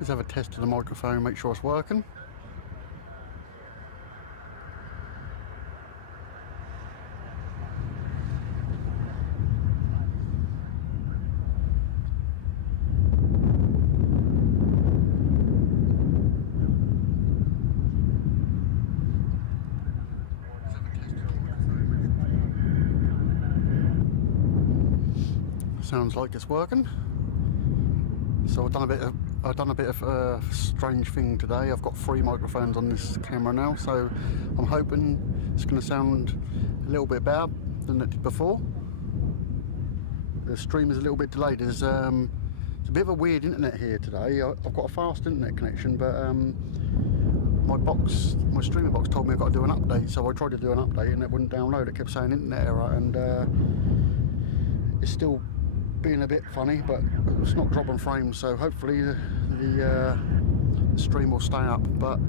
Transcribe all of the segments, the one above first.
Let's have a test of the microphone, make sure it's working. Sounds like it's working. So I've done a bit of a strange thing today. I've got 3 microphones on this camera now, so I'm hoping it's going to sound a little bit better than it did before. The stream is a little bit delayed. It's a bit of a weird internet here today. I've got a fast internet connection, but my streaming box told me I've got to do an update, so I tried to do an update and it wouldn't download. It kept saying internet error, and it's still being a bit funny, but it's not dropping frames, so hopefully the stream will stay up. But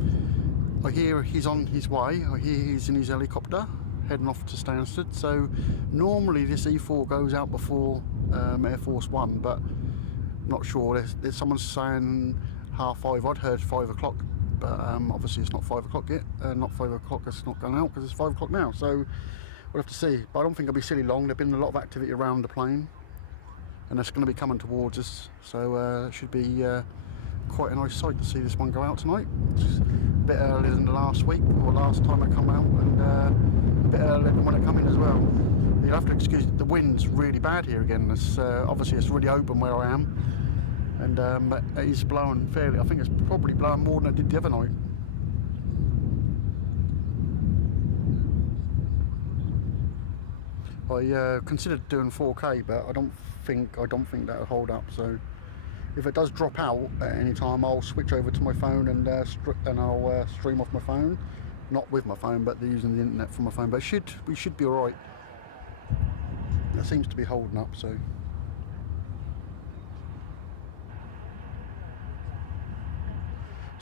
I hear he's on his way. I hear he's in his helicopter heading off to Stansted. So normally this E4 goes out before Air Force One, but I'm not sure. There's someone saying 5:30. I'd heard 5 o'clock, but obviously it's not 5 o'clock yet. Not 5 o'clock. It's not going out because it's 5 o'clock now. So we'll have to see. But I don't think it'll be silly long. There's been a lot of activity around the plane, and it's going to be coming towards us, so it should be quite a nice sight to see this one go out tonight. It's a bit earlier than the last week, or last time it come out, and a bit earlier than when it come in as well. You'll have to excuse, the wind's really bad here again. It's, obviously it's really open where I am, and it is blowing fairly. I think it's probably blowing more than it did the other night. I considered doing 4K, but I don't think that'll hold up. So if it does drop out at any time, I'll switch over to my phone and I'll stream off my phone, not with my phone, but using the internet from my phone. But we should be all right. It seems to be holding up. So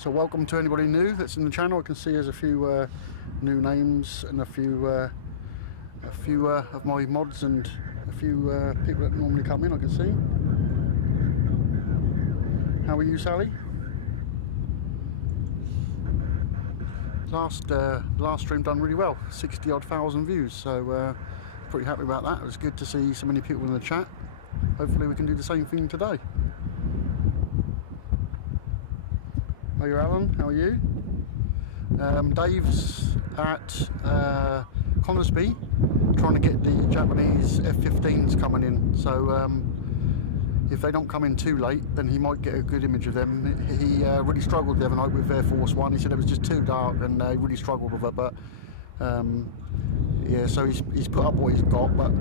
welcome to anybody new that's in the channel. I can see there's a few new names and a few of my mods and a few people that normally come in. I can see. How are you, Sally? Last stream done really well, 60-odd thousand views, so pretty happy about that. It was good to see so many people in the chat. Hopefully we can do the same thing today. Hi, Alan, how are you? Dave's at Conisby, trying to get the Japanese F-15s coming in, so if they don't come in too late, then he might get a good image of them. He really struggled the other night with Air Force One. He said it was just too dark, and he really struggled with it. But yeah, so he's put up what he's got, but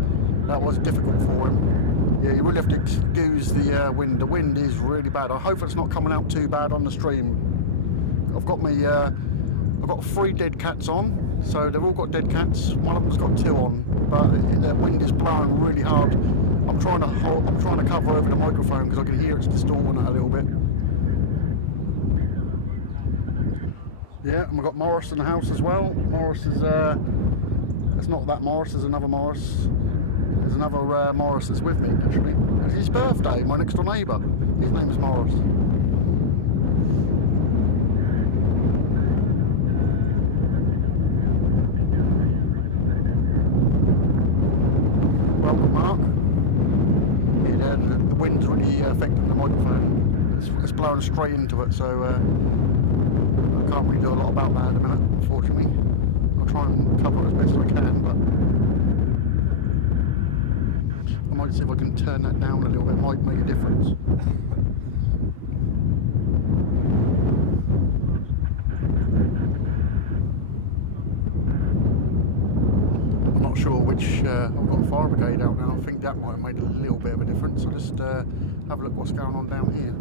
that was difficult for him. Yeah, you really have to excuse the wind. The wind is really bad. I hope it's not coming out too bad on the stream. I've got 3 dead cats on, so they've all got dead cats. One of them's got 2 on, but the wind is blowing really hard. I'm trying to cover over the microphone because I can hear it's distorting it a little bit. Yeah, and we've got Morris in the house as well. Morris is it's not that Morris, there's another Morris. There's another Morris that's with me actually. It's his birthday, my next door neighbour. His name is Morris. Welcome, Mark. The wind's really affecting the microphone. It's blowing straight into it, so I can't really do a lot about that at the minute, unfortunately. I'll try and cover it as best as I can, but I might see if I can turn that down a little bit. It might make a difference. I'm not sure which. I've got a fire brigade out now. I think that might have made a little bit of a difference. I'll just have a look what's going on down here.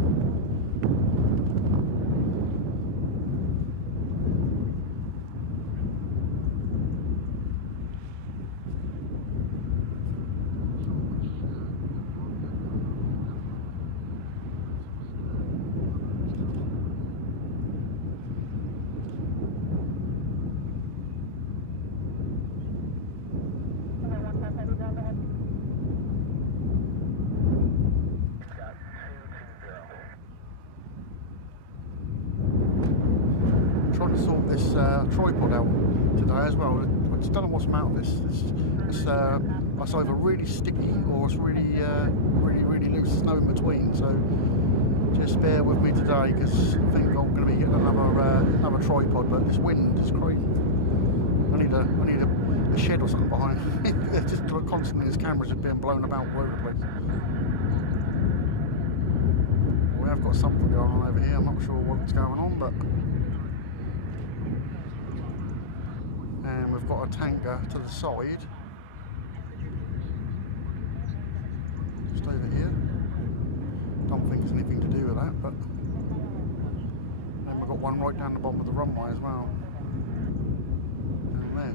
tripod out today as well. I just don't know what's the matter with this. It's either really sticky or it's really loose. There's no in between. So just bear with me today because I think I'm going to be getting another tripod. But this wind is crazy. I need a shed or something behind me. Just constantly, this camera's just being blown about all over the place. We have got something going on over here. I'm not sure what's going on, but. And we've got a tanker to the side, just over here. Don't think it's anything to do with that, but then we've got one right down the bottom of the runway as well, down there.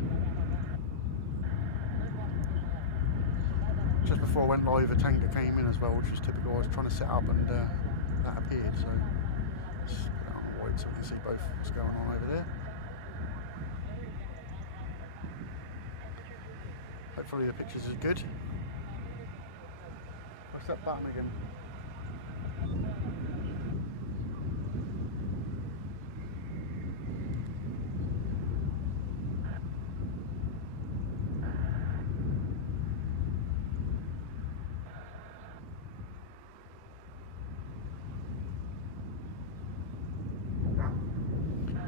Just before I went live, a tanker came in as well, which was typical. I was trying to set up and that appeared, so just put it on the white so we can see both what's going on over there. Hopefully the pictures are good. What's that button again?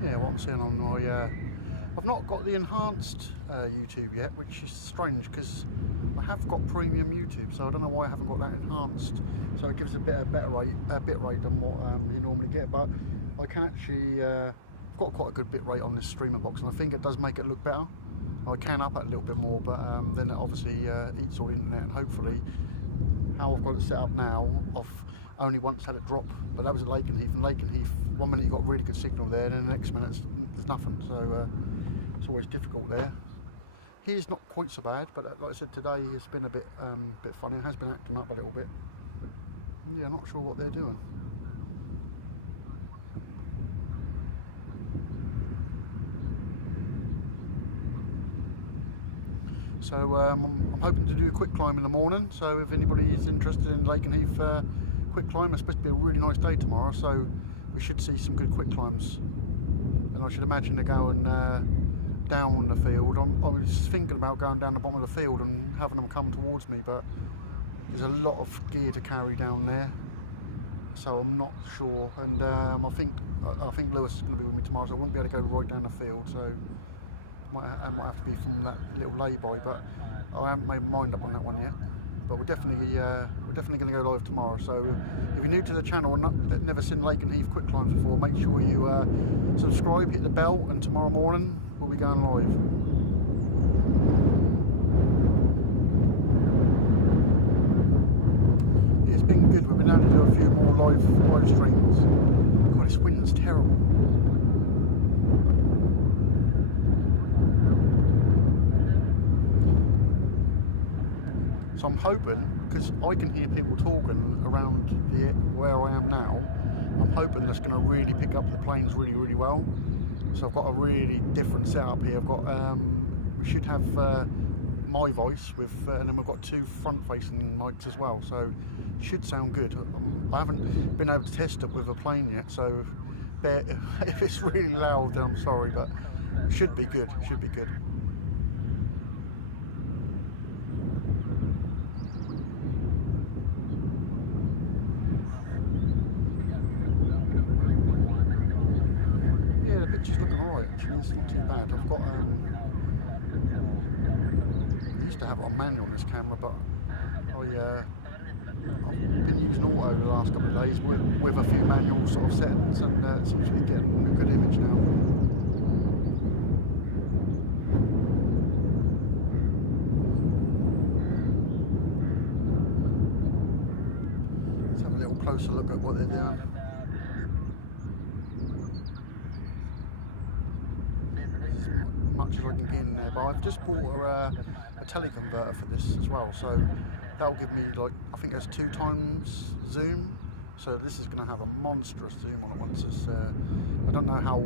Yeah, what I'm seeing on my I've not got the enhanced YouTube yet, which is strange because I have got premium YouTube, so I don't know why I haven't got that enhanced. So it gives a bit rate than what you normally get. But I can actually, I've got quite a good bit rate on this streamer box, and I think it does make it look better. I can up it a little bit more, but then it obviously eats all the internet, and hopefully how I've got it set up now, I've only once had it drop, but that was at Lakenheath. And Lakenheath, one minute you got really good signal there, and then the next minute there's nothing. So. It's always difficult there. Here's not quite so bad, but like I said, today it's been a bit funny. It has been acting up a little bit. Yeah, not sure what they're doing. So I'm hoping to do a quick climb in the morning. So if anybody is interested in Lakenheath quick climb, it's supposed to be a really nice day tomorrow. So we should see some good quick climbs. And I should imagine they're going down the field. I was thinking about going down the bottom of the field and having them come towards me, but there's a lot of gear to carry down there, so I'm not sure. And I think Lewis is going to be with me tomorrow, so I won't be able to go right down the field. So it might have to be from that little lay-by, but I haven't made my mind up on that one yet. But we're definitely going to go live tomorrow. So if you're new to the channel and never seen Lakenheath quick climbs before, make sure you subscribe, hit the bell, and tomorrow morning we'll be going live. Yeah, it's been good. We've been able to do a few more live streams. God, this wind's terrible. So I'm hoping, because I can hear people talking around where I am now, I'm hoping that's going to really pick up the planes really well. So I've got a really different setup here. I've got we should have my voice with, and then we've got two front-facing mics as well. So it should sound good. I haven't been able to test it with a plane yet, so if it's really loud, then I'm sorry, but it should be good. It should be good. Just looking alright actually, it's not too bad. I've got I used to have it on manual on this camera, but I've been using auto the last couple of days with a few manual sort of settings, and it's usually getting a good image now. Let's have a little closer look at what they're doing. Much as I can get in there, but I've just bought a teleconverter for this as well, so that'll give me, like, I think there's 2 times zoom, so this is going to have a monstrous zoom on it once it's I don't know how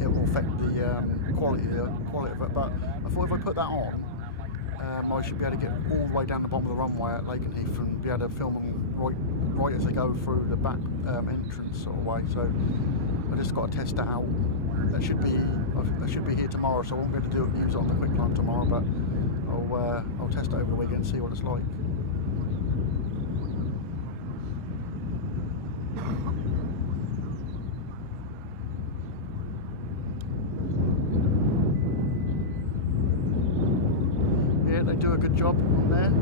it will affect the quality of it, but I thought if I put that on, I should be able to get all the way down the bottom of the runway at Lakenheath and be able to film them right as they go through the back entrance sort of way. So I just got to test that out. That should be I should be here tomorrow, so I won't be able to use it on the quick climb tomorrow, but I'll test it over the weekend and see what it's like. Yeah, they do a good job on there.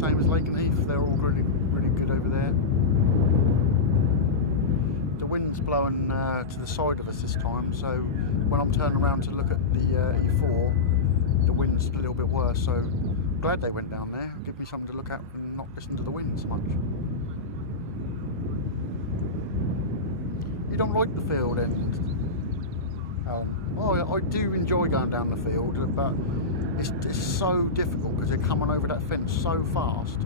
Same as Lakenheath, they're all really good over there. The wind's blowing to the side of us this time, so when I'm turning around to look at the E4, the wind's a little bit worse, so I'm glad they went down there. Give me something to look at and not listen to the wind so much. You don't like the field end? Oh, I do enjoy going down the field, but it's so difficult because they're coming over that fence so fast.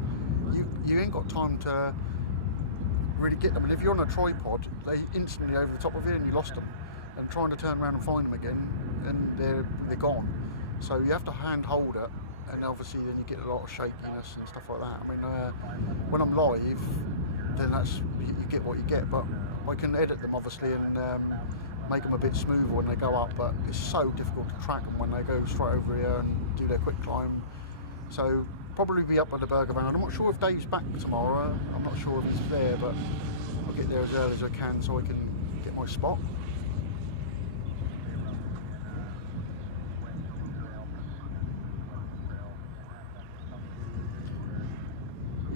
You ain't got time to really get them, and if you're on a tripod, they instantly over the top of you and you lost them, and trying to turn around and find them again, and they're gone. So you have to hand hold it, and obviously then you get a lot of shakiness and stuff like that. I mean, when I'm live, then you get what you get, but I can edit them obviously and make them a bit smoother when they go up, but it's so difficult to track them when they go straight over here and do their quick climb. So probably be up by the Burger Van. I'm not sure if Dave's back tomorrow. I'm not sure if he's there, but I'll get there as early as I can so I can get my spot.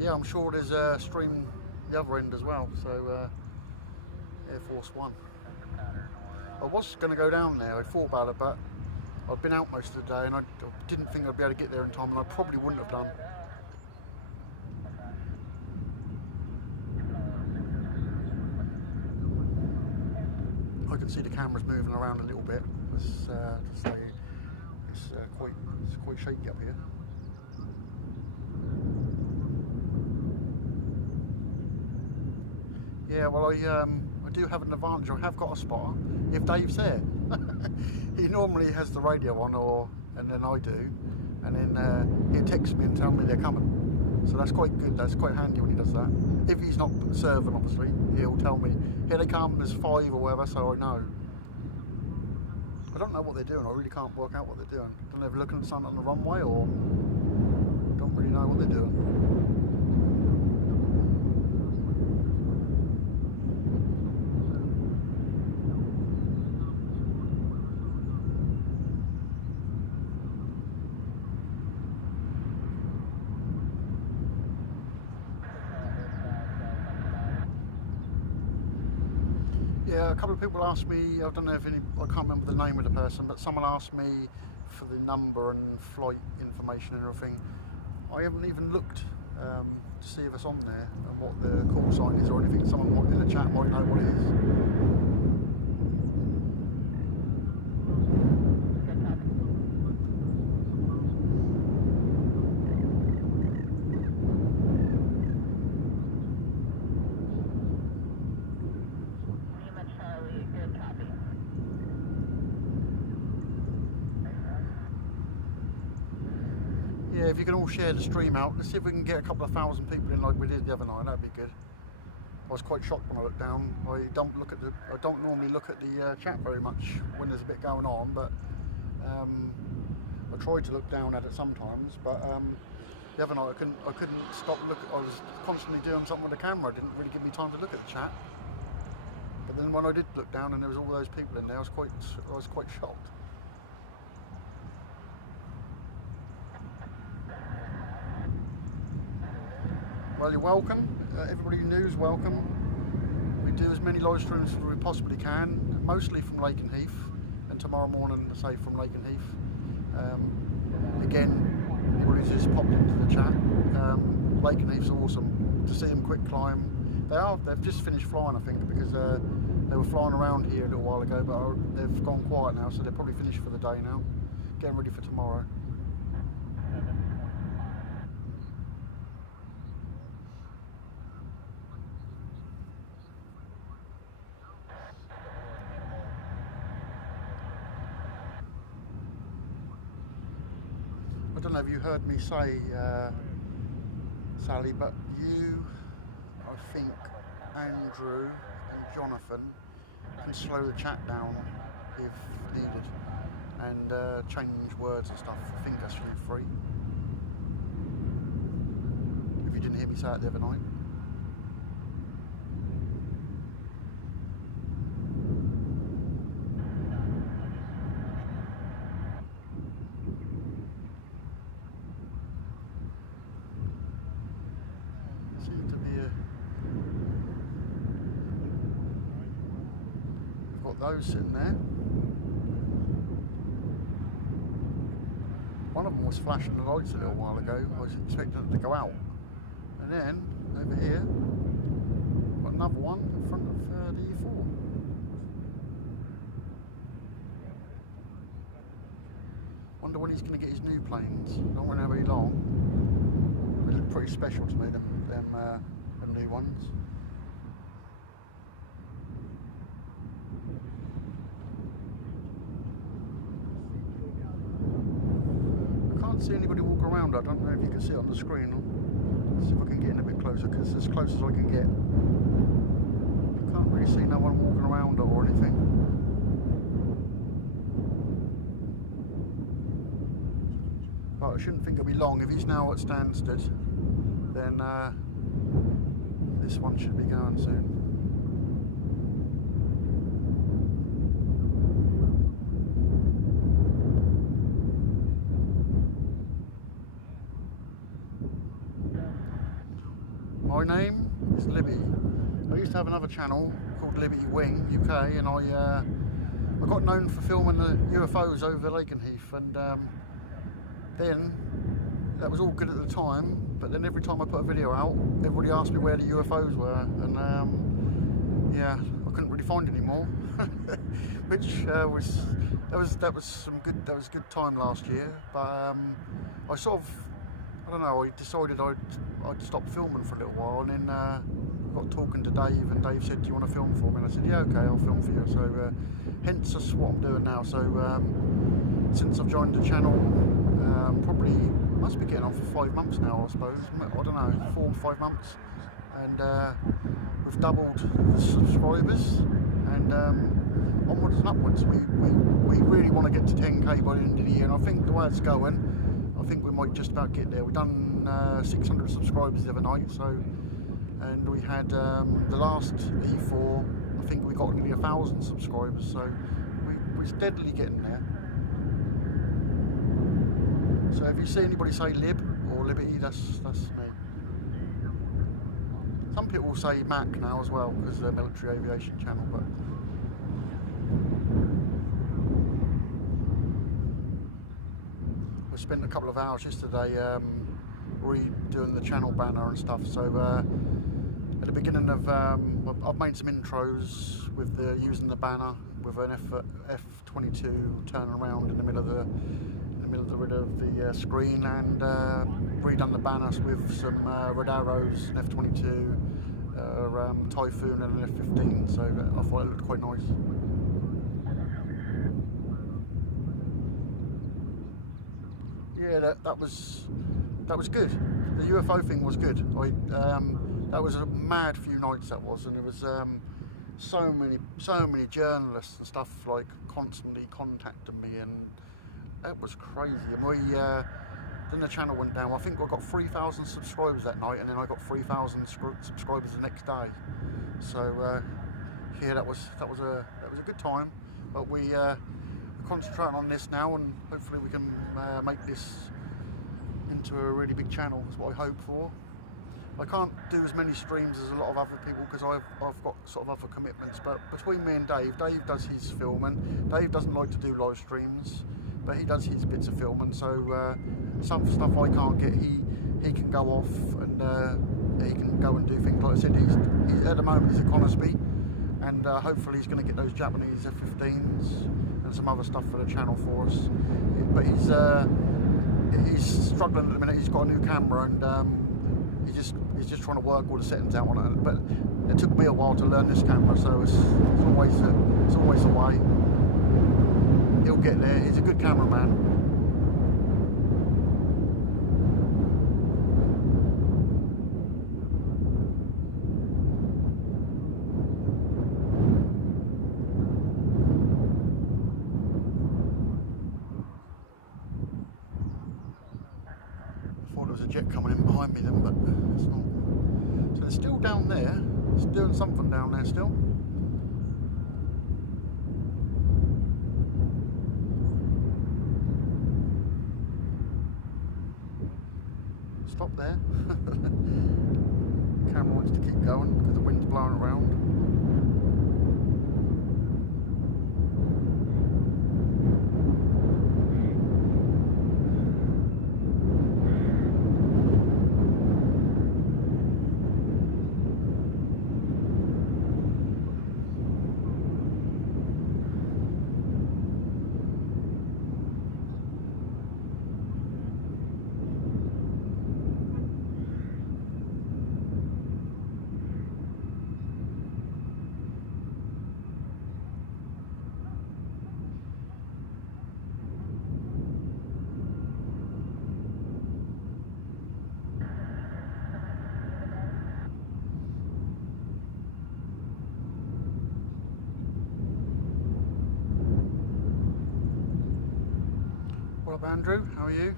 Yeah, I'm sure there's a stream the other end as well, so Air Force One. I was going to go down there, I thought about it, but I'd been out most of the day and I didn't think I'd be able to get there in time, and I probably wouldn't have done. I can see the cameras moving around a little bit. It's quite shaky up here. Yeah, well, I do have an advantage. I have got a spotter if Dave's there. He normally has the radio on, and then I do, and then he'll text me and tell me they're coming. So that's quite good. That's quite handy when he does that. If he's not serving, obviously, he'll tell me, here they come, there's 5 or whatever, so I know. I don't know what they're doing. I really can't work out what they're doing. I don't know if they're looking at something on the runway, or I don't really know what they're doing. Yeah, a couple of people asked me, I don't know if I can't remember the name of the person, but someone asked me for the number and flight information and everything. I haven't even looked to see if it's on there and what the call sign is or anything. Someone in the chat might know what it is. Yeah, if you can all share the stream out, let's see if we can get a couple of thousand people in like we did the other night. That'd be good. I was quite shocked when I looked down. I don't normally look at the chat very much when there's a bit going on, but I tried to look down at it sometimes. But the other night I couldn't stop looking. I was constantly doing something with the camera. It didn't really give me time to look at the chat. But then when I did look down and there was all those people in there, I was quite shocked. Well, you're welcome. Everybody new's welcome. We do as many live streams as we possibly can, mostly from Lakenheath, and tomorrow morning, say, from Lakenheath. Again, everybody just popped into the chat. Lakenheath's awesome. To see them quick climb. They've just finished flying, I think, because they were flying around here a little while ago, but they've gone quiet now, so they're probably finished for the day now. Getting ready for tomorrow. I don't know if you heard me say, Sally, but you, I think, Andrew and Jonathan can slow the chat down if needed, and change words and stuff. I think that's free. If you didn't hear me say it the other night. Seems to be we've got those sitting there. One of them was flashing the lights a little while ago. I was expecting it to go out. And then, over here, got another one in front of the E4. Wonder when he's going to get his new planes. Not going to have very long. They look pretty special to me, them new ones. See anybody walk around. I don't know if you can see it on the screen. Let's see if I can get in a bit closer, because as close as I can get, I can't really see no one walking around or anything. But I shouldn't think it'll be long. If he's now at Stansted, then this one should be going soon. My name is Libby. I used to have another channel called Liberty Wing UK, and I got known for filming the UFOs over Lakenheath, and then that was all good at the time, but then every time I put a video out, everybody asked me where the UFOs were, and yeah, I couldn't really find any more, which was good time last year, but I sort of, I don't know, I decided I'd stop filming for a little while, and then got talking to Dave, and Dave said, do you want to film for me? And I said, yeah, okay, I'll film for you. So hence that's what I'm doing now. So since I've joined the channel, probably must be getting on for 5 months now, I suppose. I don't know, 4 or 5 months, and we've doubled the subscribers, and onwards and upwards. We really want to get to 10k by the end of the year, and I think the way it's going, I think we might just about get there. We've done 600 subscribers the other night, so, and we had the last E4, I think we got nearly 1,000 subscribers, so we're steadily getting there. So if you see anybody say Lib or Liberty, that's me. Some people say Mac now as well, because they're military aviation channel, but we spent a couple of hours yesterday redoing the channel banner and stuff. So at the beginning of, I've made some intros with using the banner with an F-22 turning around in the middle of the screen, and redone the banners with some red arrows, an F-22, Typhoon, and an F-15. So I thought it looked quite nice. Yeah, that was good. The UFO thing was good. That was a mad few nights, that was, and there was so many journalists and stuff like constantly contacting me, and it was crazy. And then the channel went down. I think I got 3,000 subscribers that night, and then I got 3,000 subscribers the next day. So yeah, that was a good time. But we're concentrating on this now, and hopefully we can make this into a really big channel. Is what I hope for. I can't do as many streams as a lot of other people because I've got sort of other commitments. But between me and Dave does his filming. Dave doesn't like to do live streams, but he does his bits of filming. So some stuff I can't get, he can go off, and he can go and do things. Like I said, he's at the moment he's at Conisby, and hopefully he's going to get those Japanese F-15s and some other stuff for the channel for us. But he's struggling at the minute. He's got a new camera, and he's just trying to work all the settings out on it. But it took me a while to learn this camera, so it's always a way. He'll get there. He's a good cameraman. there was a jet coming in behind me then, but it's not. So it's still down there. It's doing something down there still. Stop there. The camera wants to keep going because the wind's blowing around. What up, Andrew? How are you?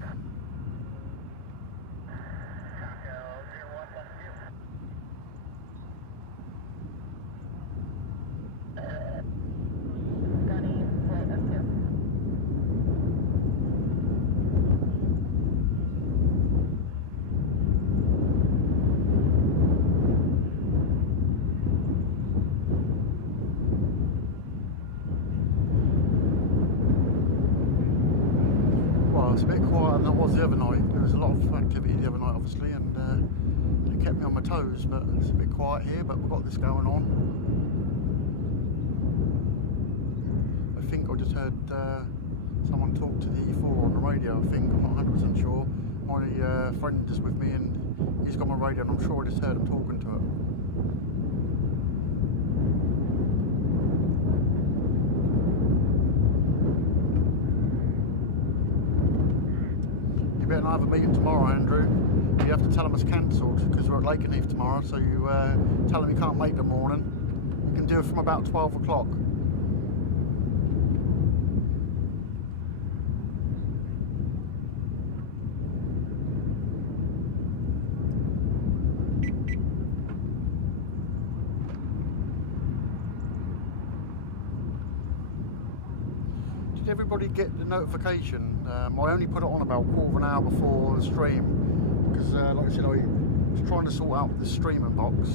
It's a bit quieter than it was the other night. There was a lot of activity the other night, obviously, and it kept me on my toes, but it's a bit quiet here, but we've got this going on. I think I just heard someone talk to the E4 on the radio, I think. I'm not 100% sure. My friend is with me and he's got my radio, and I'm sure I just heard him talking to it. And I have a meeting tomorrow, Andrew. You have to tell them it's cancelled because we're at Lakenheath tomorrow, so you tell them you can't make the morning. You can do it from about 12 o'clock. Did everybody get the notification? I only put it on about a quarter of an hour before the stream because, like I said, I was trying to sort out the streaming box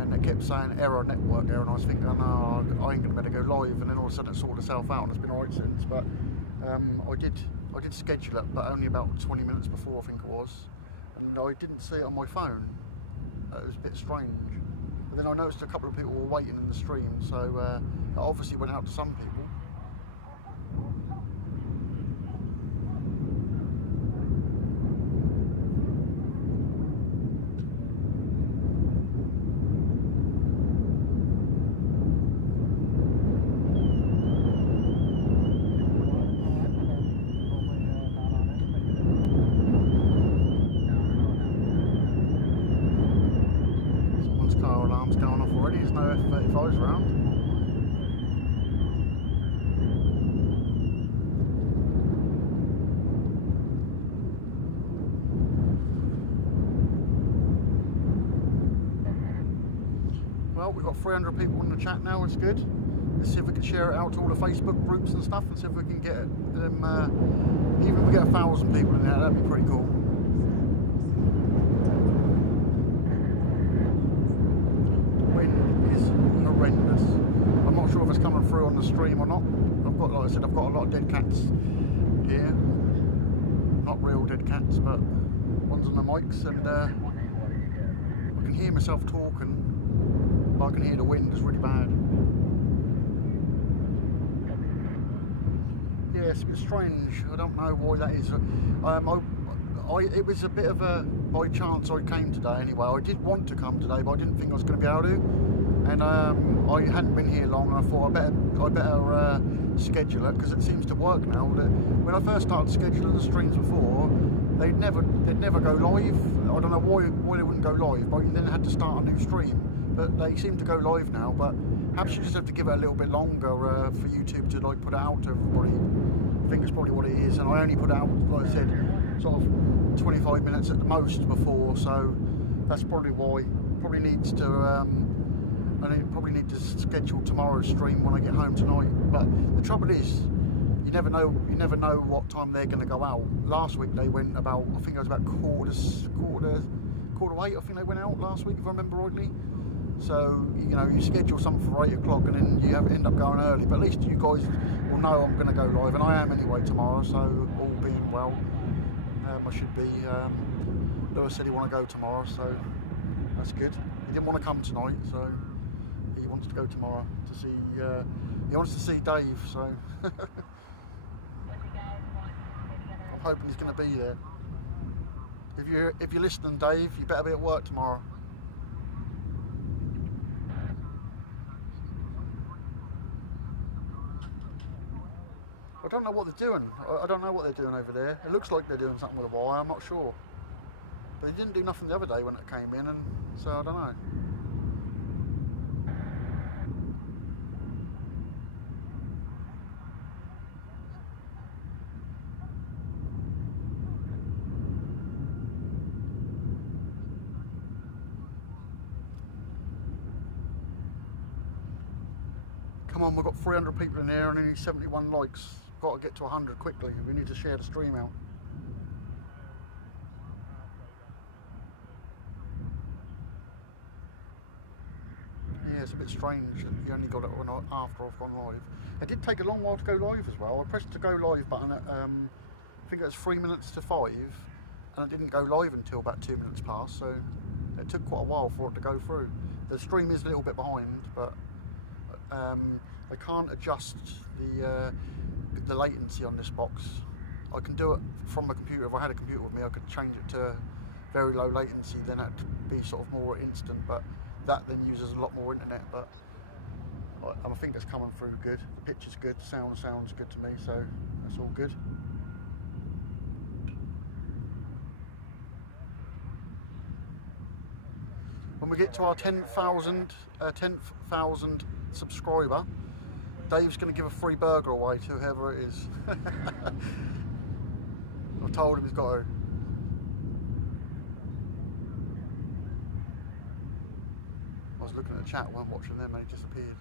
and it kept saying error network error, and I was thinking, oh, no, I ain't going to be able to go live, and then all of a sudden it sorted itself out and it's been alright since. But I did schedule it, but only about 20 minutes before, I think it was, and I didn't see it on my phone. It was a bit strange. But then I noticed a couple of people were waiting in the stream, so it obviously went out to some people. Alarms going off already, there's no F-35s around. Well, we've got 300 people in the chat now, it's good. Let's see if we can share it out to all the Facebook groups and stuff, and see if we can get them, even if we get 1,000 people in there, that'd be pretty cool. Horrendous. I'm not sure if it's coming through on the stream or not. I've got, like I said, I've got a lot of dead cats here. Not real dead cats, but ones on the mics, and I can hear myself talking, but I can hear the wind is really bad. Yeah, it's a bit strange. I don't know why that is. It was a bit of a by chance I came today anyway. I did want to come today, but I didn't think I was going to be able to. And I hadn't been here long, and I thought I better schedule it because it seems to work now. When I first started scheduling the streams before, they'd never go live. I don't know why they wouldn't go live, but you then had to start a new stream. But they seem to go live now. But perhaps you just have to give it a little bit longer for YouTube to like put it out to everybody. I think it's probably what it is, and I only put it out, like I said, sort of 25 minutes at the most before, so that's probably why. Probably needs to probably need to schedule tomorrow's stream when I get home tonight. But the trouble is, you never know what time they're going to go out. Last week they went about, I think it was about quarter to 8. I think they went out last week, if I remember rightly. So you know, you schedule something for 8 o'clock and then you end up going early. But at least you guys will know I'm going to go live, and I am anyway tomorrow. So all being well, I should be. Lewis said he want to go tomorrow, so that's good. He didn't want to come tonight, so he wants to go tomorrow to see. He wants to see Dave, so I'm hoping he's going to be there. If you're listening, Dave, you better be at work tomorrow. I don't know what they're doing. I don't know what they're doing over there. It looks like they're doing something with a wire. I'm not sure. But they didn't do nothing the other day when it came in, and so I don't know. Come on, we've got 300 people in there and only 71 likes. Got to get to 100 quickly. We need to share the stream out. Yeah, it's a bit strange that you only got it after I've gone live. It did take a long while to go live as well. I pressed the go live button at, I think it was 3 minutes to 5, and it didn't go live until about 2 minutes past, so it took quite a while for it to go through. The stream is a little bit behind, but I can't adjust the latency on this box. I can do it from the computer. If I had a computer with me, I could change it to very low latency, then it'd be sort of more instant, but that then uses a lot more internet. But I think it's coming through good. The picture's good, the sounds good to me, so that's all good. When we get to our 10,000 subscriber, Dave's going to give a free burger away to whoever it is. I've told him he's got to. I was looking at the chat, weren't watching them, and he disappeared.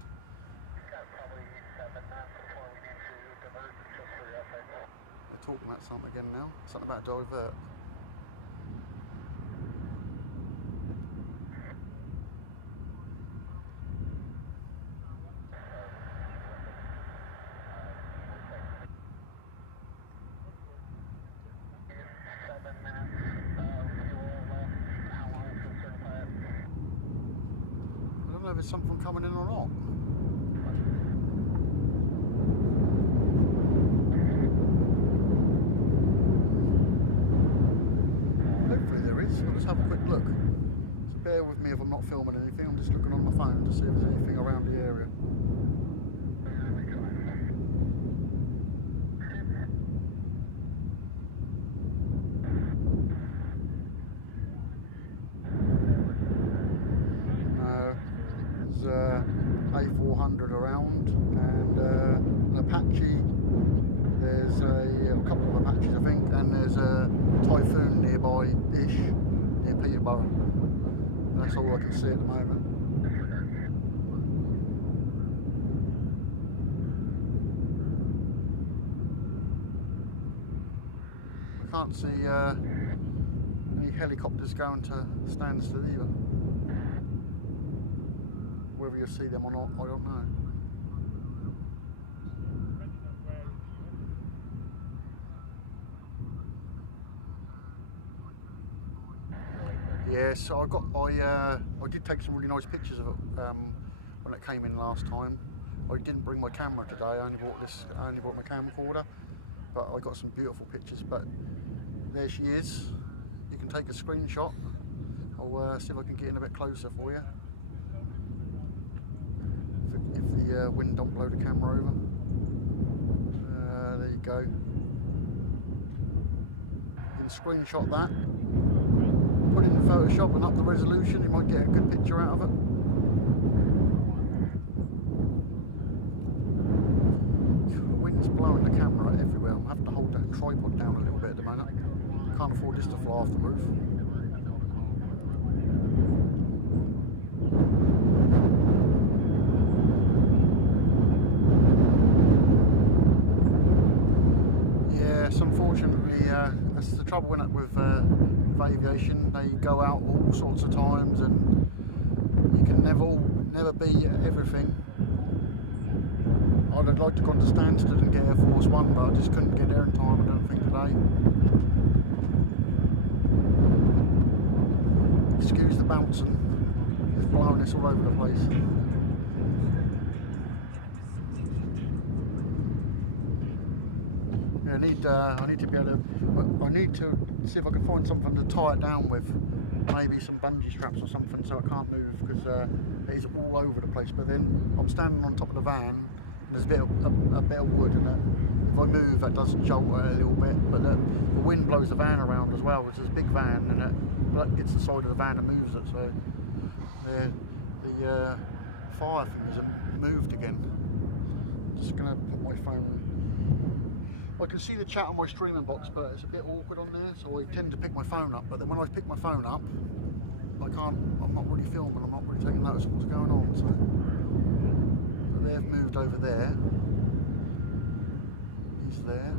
They're talking about something again now. Something about divert. If there's something coming in or not. Hopefully there is. I'll just have a quick look. So bear with me if I'm not filming anything. I'm just looking on my phone to see if there's anything around the area. A400 around, and an Apache. There's a couple of Apaches, I think, and there's a Typhoon nearby-ish, near Peterborough. And that's all I can see at the moment. I can't see any helicopters going to standstill either. Whether you'll see them or not, I don't know. Yeah, so I did take some really nice pictures of it when it came in last time. I didn't bring my camera today. I only brought my camcorder, but I got some beautiful pictures. But there she is. You can take a screenshot. I'll see if I can get in a bit closer for you. If the wind don't blow the camera over. There you go. You can screenshot that, put it in Photoshop and up the resolution, you might get a good picture out of it. The wind's blowing the camera everywhere. I'm having to hold the tripod down a little bit at the moment. can't afford this to fly off the roof. Yes, unfortunately, that's the trouble with aviation. They go out all sorts of times, and you can never be everything. I'd like to go to Stansted and get Air Force One, but I just couldn't get there in time, I don't think, today. Excuse the bouncing, it's blowing us all over the place. Yeah, I need to be able to, I need to see if I can find something to tie it down with. Maybe some bungee straps or something so I can't move, because it is all over the place. But then I'm standing on top of the van. There's a bit of wood in it. If I move, that does jolt it a little bit, but the wind blows the van around as well. It's a big van, and it hits the side of the van and moves it. So the fire things have moved again. Just gonna put my phone. I can see the chat on my streaming box, but it's a bit awkward on there, so I tend to pick my phone up. But then when I pick my phone up, I'm not really filming. I'm not really taking notice of what's going on. So. They've moved over there. He's there.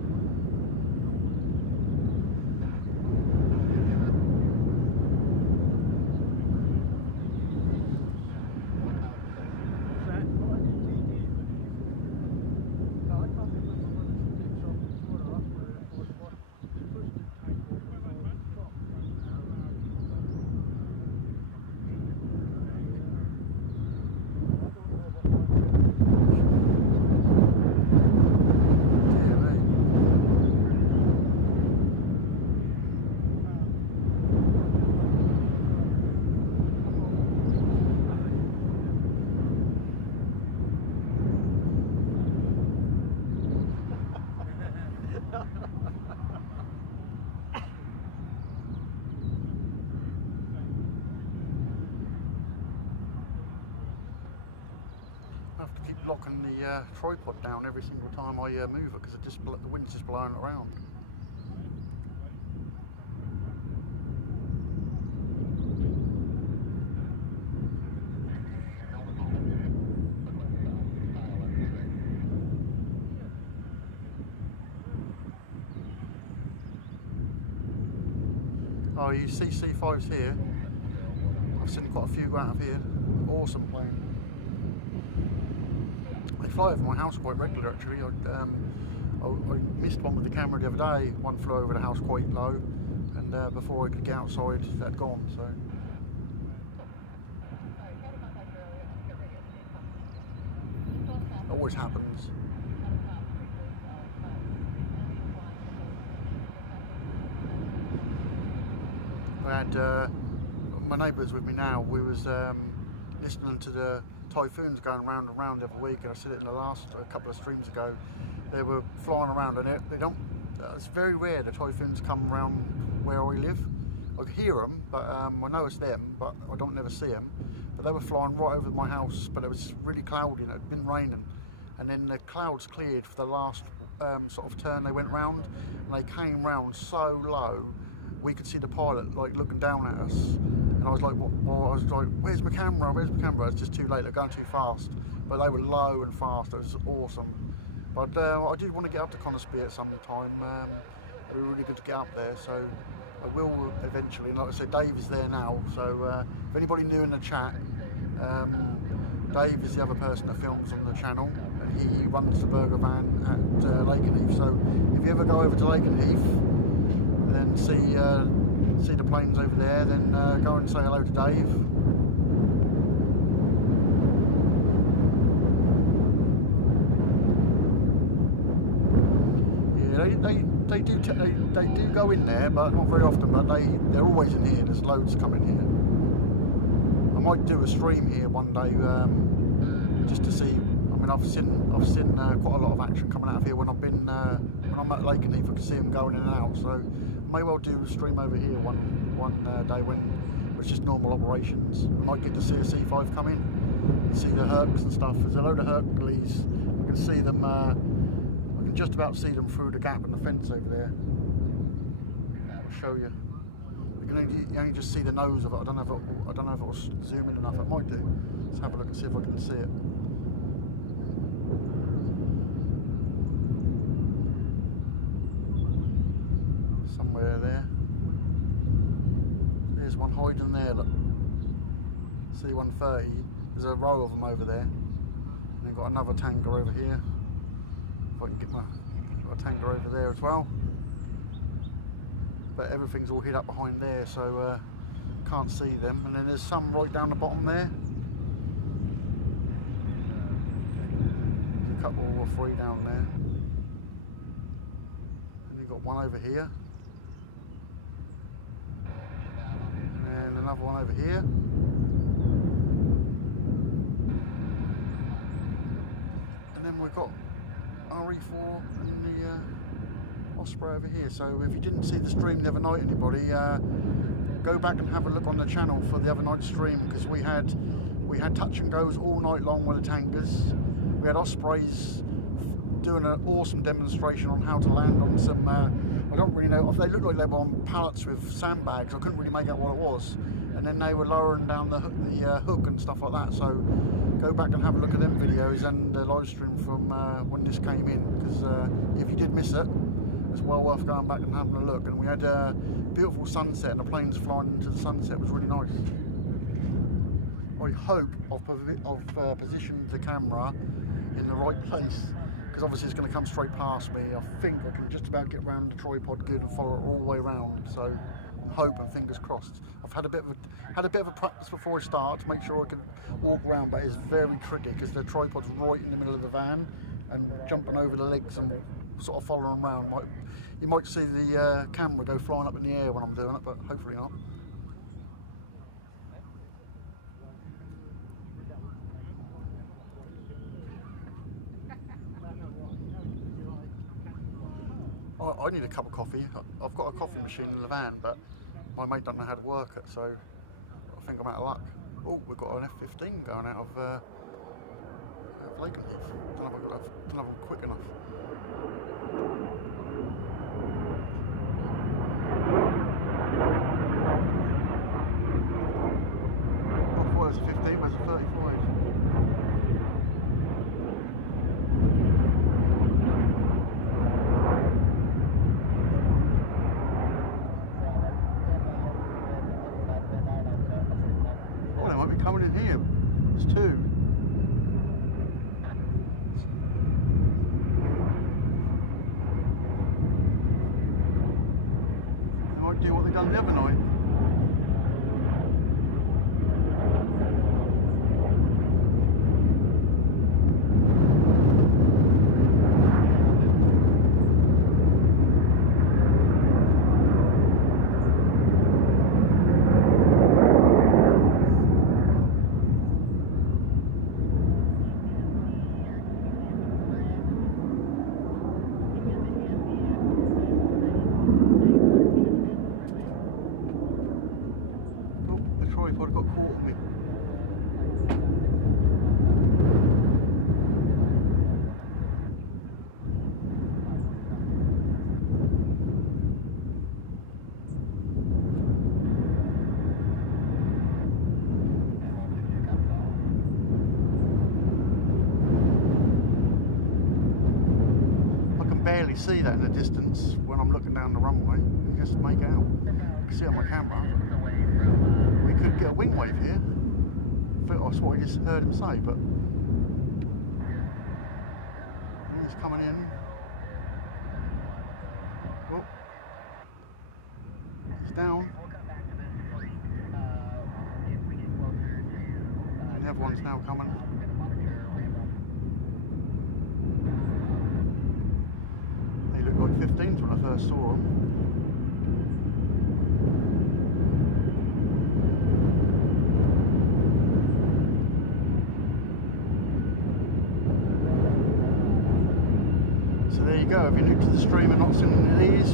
Locking the tripod down every single time I move it, because the wind's just blowing it around. Oh, you see C5s here. I've seen quite a few go out of here. Awesome plane. They fly over my house quite regularly, actually. I missed one with the camera the other day. One flew over the house quite low, and before I could get outside, they'd gone. So it always happens. I had my neighbours with me now. We was listening to the typhoons going round and round every week, and I said it in the last couple of streams ago. They were flying around, and they don't. It's very rare the typhoons come around where I live. I hear them, but I know it's them, but I don't never see them. But they were flying right over my house, but it was really cloudy and it had been raining. And then the clouds cleared for the last sort of turn they went round, and they came round so low we could see the pilot like looking down at us. And I was like, where's my camera? Where's my camera? It's just too late, they're going too fast. But they were low and fast, it was awesome. But I did want to get up to Conisby at some time. It would be really good to get up there, so I will eventually. And like I said, Dave is there now, so if anybody new in the chat, Dave is the other person that films on the channel, and he runs the burger van at Lakenheath. So if you ever go over to Lakenheath, then see the planes over there, then go and say hello to Dave. Yeah, they do go in there, but not very often. But they're always in here. There's loads coming here. I might do a stream here one day, just to see. I mean, I've seen quite a lot of action coming out of here when I've been when I'm at Lakenheath. I can see them going in and out. So I may well do a stream over here one day when it's just normal operations. I might get to see a C5 come in, see the Hercs and stuff. There's a load of Hercules. I can see them. I can just about see them through the gap in the fence over there. show you. You can only just see the nose of it. I don't know if it will zoom in enough. It might do. Let's have a look and see if I can see it. Somewhere there. There's one hiding there. Look. C-130. There's a row of them over there. And they've got another tanker over here. If I can get my tanker over there as well. But everything's all hid up behind there, so can't see them. And then there's some right down the bottom there. There's a couple or three down there. And you've got one over here. And another one over here. And then we've got our E4 and the Osprey over here. So if you didn't see the stream the other night, anybody, go back and have a look on the channel for the other night's stream, because we had touch and goes all night long with the tankers. We had Ospreys doing an awesome demonstration on how to land on some, I don't really know, they looked like they were on pallets with sandbags. I couldn't really make out what it was. And then they were lowering down the hook and stuff like that. So go back and have a look at them videos and the live stream from when this came in, because if you did miss it, it's well worth going back and having a look. And we had a beautiful sunset, and the planes flying into the sunset. It was really nice. I hope I've positioned the camera in the right place, because obviously it's going to come straight past me. I think I can just about get around the tripod good and follow it all the way around. So hope and fingers crossed. I've had a bit of a practice before I start to make sure I can walk around, but it's very tricky because the tripod's right in the middle of the van, and jumping over the legs and sort of following around. You might see the camera go flying up in the air when I'm doing it, but hopefully not. I need a cup of coffee. I've got a coffee machine in the van, but my mate don't know how to work it, so I think I'm out of luck. Oh, we've got an F-15 going out of Lakenheath. Don't know if I'm quick enough. I thought it was a 15, but it's a 35. Coming in here, there's two. They might do what they done the other night. Tripod got caught on me. I can barely see that in the distance when I'm looking down the runway. You just make it out. I can see it on my camera. We could get a wing wave here. That's what I just heard him say, but he's coming in. Oh, he's down. And the other one's now coming. They look like 15s when I first saw them. There you go, if you're new to the stream and not seen any of these,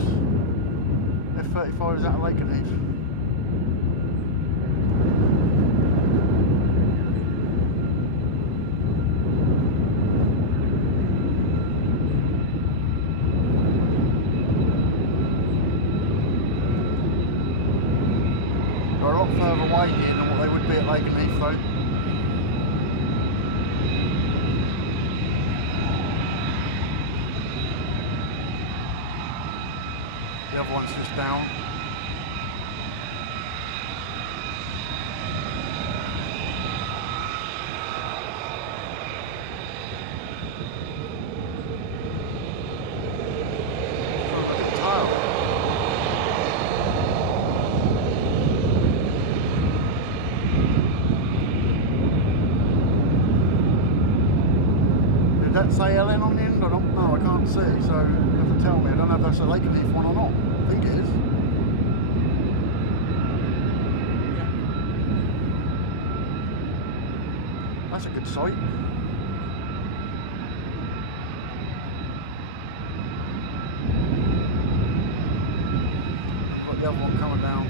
F-35 is out of Lakenheath. lot further away here than what they would be at Lakenheath though. The other one's just down. Did that say LN on the end? I don't know, I can't see, so you have to tell me. I don't know if that's a Lakenheath one or not. I think it is. That's a good sight. Got the other one coming down.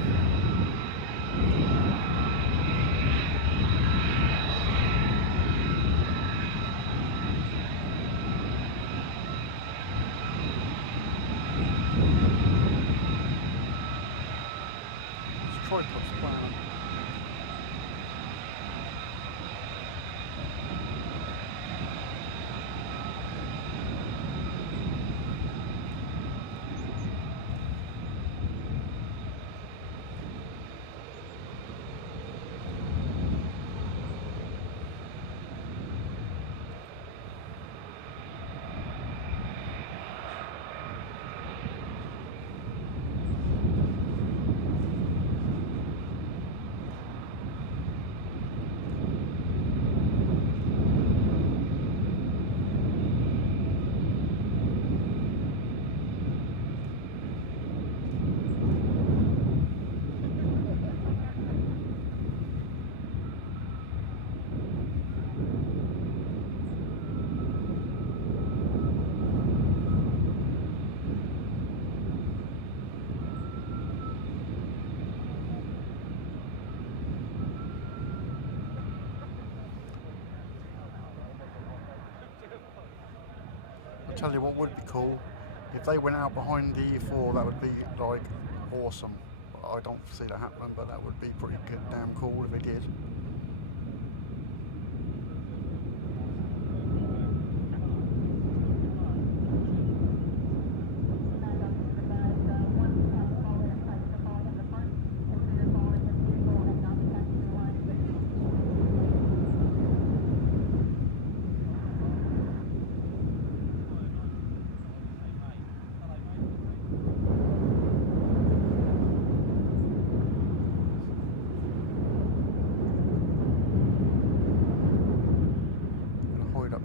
Tripod's playing. Tell you what would be cool, if they went out behind the E4, that would be like awesome. I don't see that happening, but that would be pretty good, damn cool if they did.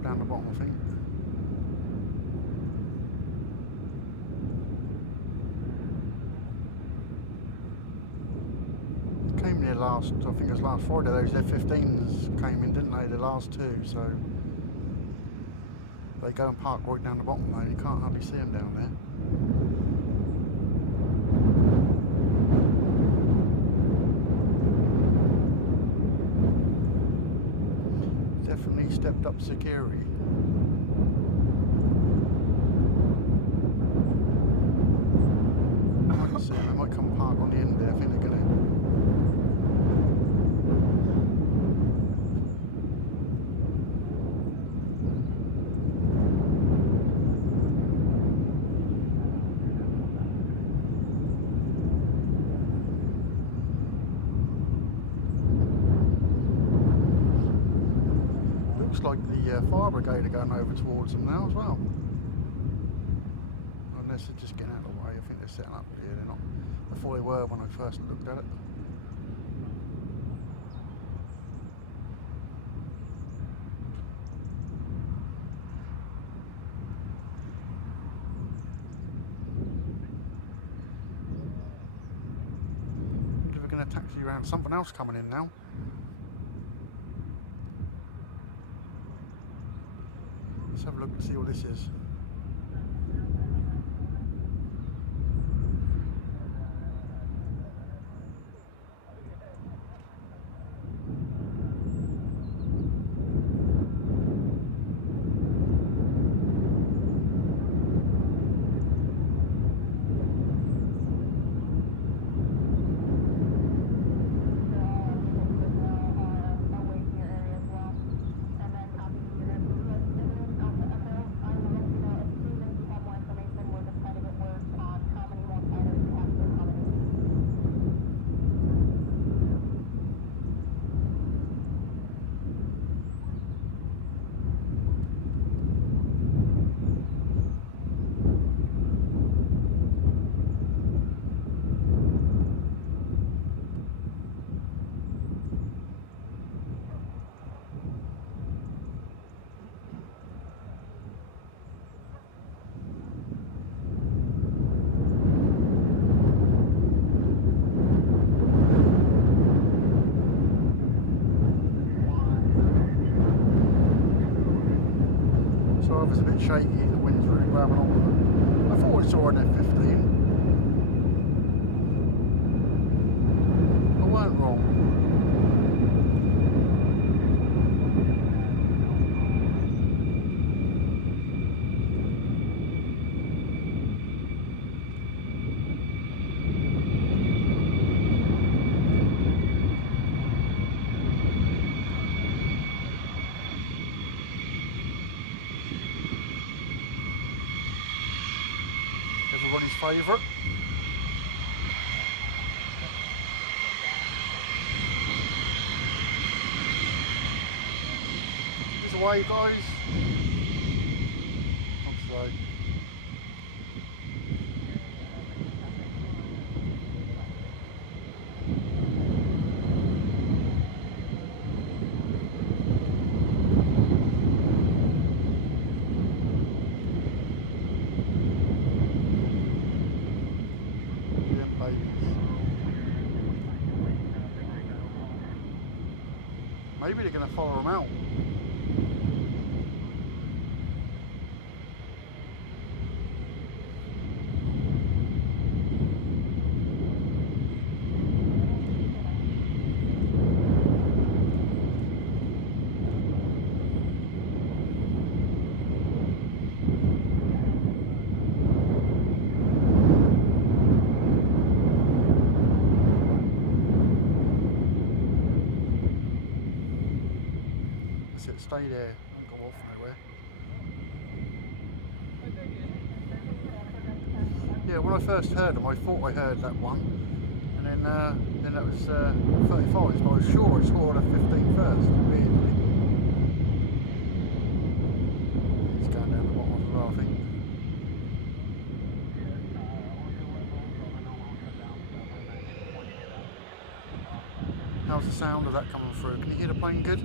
Down the bottom, I think. Came here last, I think it was last Friday, those F-15s came in, didn't they, the last two, so they go and park right down the bottom though, you can't hardly see them down there. Definitely stepped up security. I can see them, they might come park on the end there, I think they're going to. Looks like the fire brigade are going over towards them now as well. Unless they're just getting out of the way, I think they're setting up here, they're not. I thought they were when I first looked at it. We're going to taxi around, something else coming in now. Let's have a look and see what this is. weather's a bit shaky, the wind's really grabbing on with it. I thought I saw an F-15. I weren't wrong. Everybody's favourite. This away, guys. I'm slow. Maybe they're going to follow them out. Stay there, don't go off nowhere. Yeah, when I first heard them, I thought I heard that one, and then that was 35s, but I was sure I saw the 15 first, weirdly. He's going down the bottom of the row, I think. How's the sound of that coming through? Can you hear the plane good?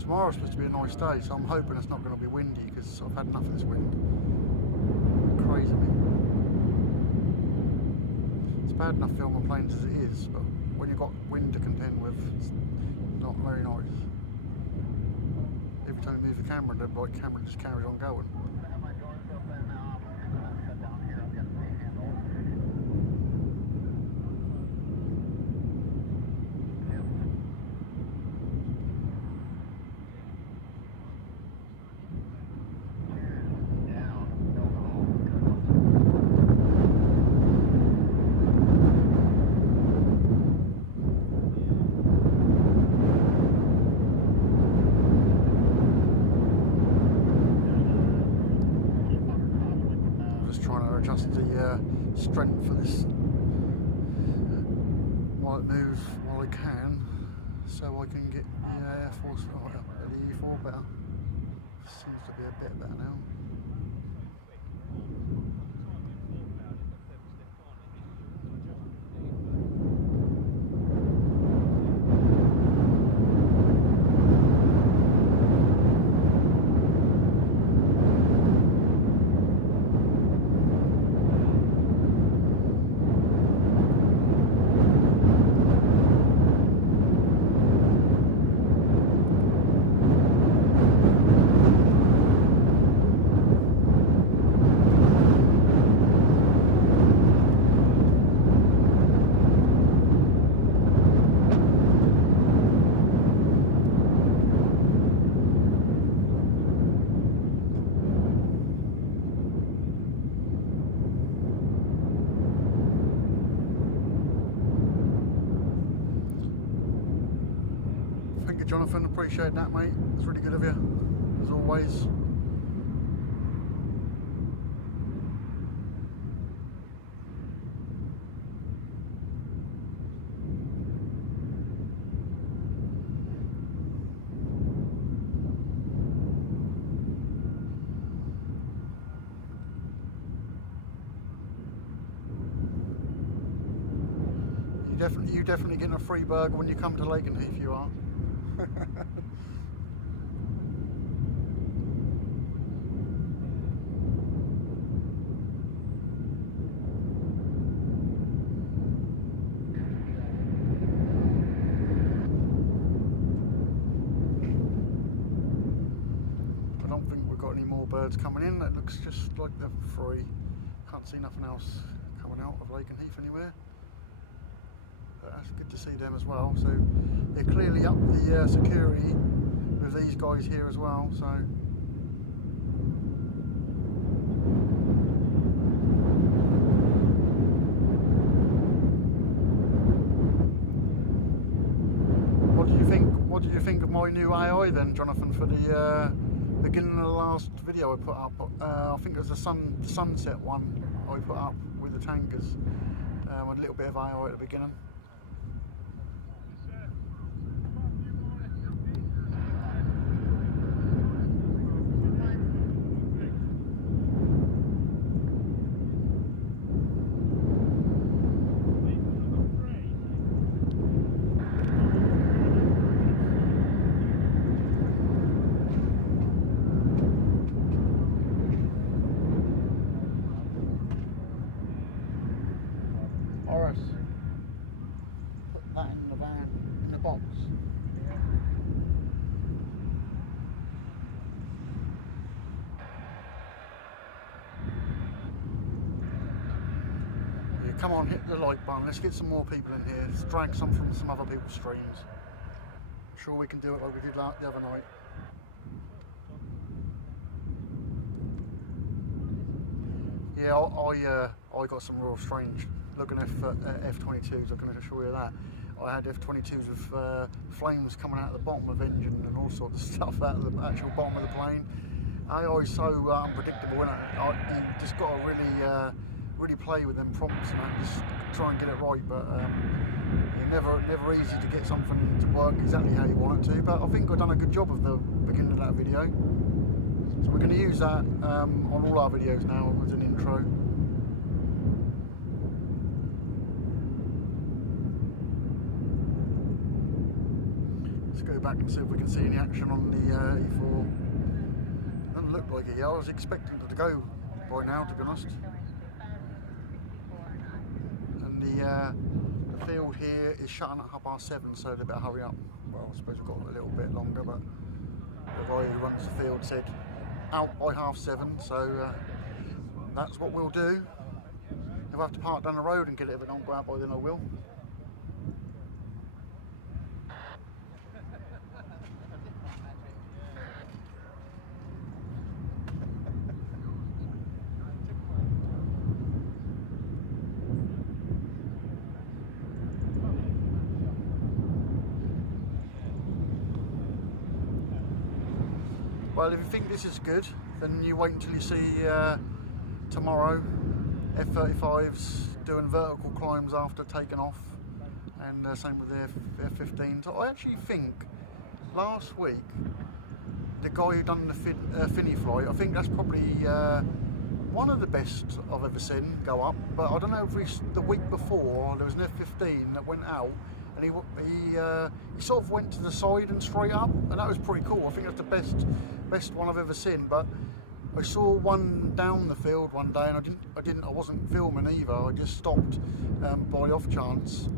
Tomorrow's supposed to be a nice day, so I'm hoping it's not going to be windy because I've had enough of this wind. Crazy me. It's bad enough filming planes as it is, but when you've got wind to contend with, it's not very nice. Every time you move the camera, the camera just carries on going. Adjust the strength for this while it moves while I can, so I can get the Air Force the E4 better. Seems to be a bit better now. Jonathan, appreciate that, mate. It's really good of you, as always. You definitely getting a free burger when you come to Lakenheath, you are. I don't think we've got any more birds coming in. That looks just like they're free. Can't see nothing else coming out of Lakenheath anywhere. But that's good to see them as well. So they're clearly up the security with these guys here as well. So what did you think of my new AI then, Jonathan, for the beginning of the last video I put up? I think it was the sunset one I put up with the tankers, with a little bit of AI at the beginning. Put that in the van, in the box. Yeah, come on, hit the like button. Let's get some more people in here. Let's drag some from some other people's streams. I'm sure we can do it like we did the other night. Yeah, I got some real strange looking F-22s, I can assure you that. I had F-22s with flames coming out of the bottom of the engine and all sorts of stuff out of the actual bottom of the plane. AI is so unpredictable, isn't it? You just got to really play with them prompts and just try and get it right. But never easy to get something to work exactly how you want it to. But I think I've done a good job of the beginning of that video. So we're going to use that on all our videos now as an intro. Let's go back and see if we can see any action on the E4. Doesn't look like it yet. I was expecting it to go by now, to be honest. And the field here is shutting at 7:30, so they better hurry up. Well, I suppose we've got a little bit longer, but the guy who runs the field said out by 7:30, so that's what we'll do. If I have to park down the road and get it, if it don't go out by then I will. Well, if you think this is good, then you wait until you see tomorrow F-35s doing vertical climbs after taking off, and same with the F-15s. I actually think last week the guy who done the Finny flight, I think that's probably one of the best I've ever seen go up. But I don't know if the week before there was an F-15 that went out. And he sort of went to the side and straight up, and that was pretty cool. I think that's the best one I've ever seen. But I saw one down the field one day, and I wasn't filming either. I just stopped by the off chance,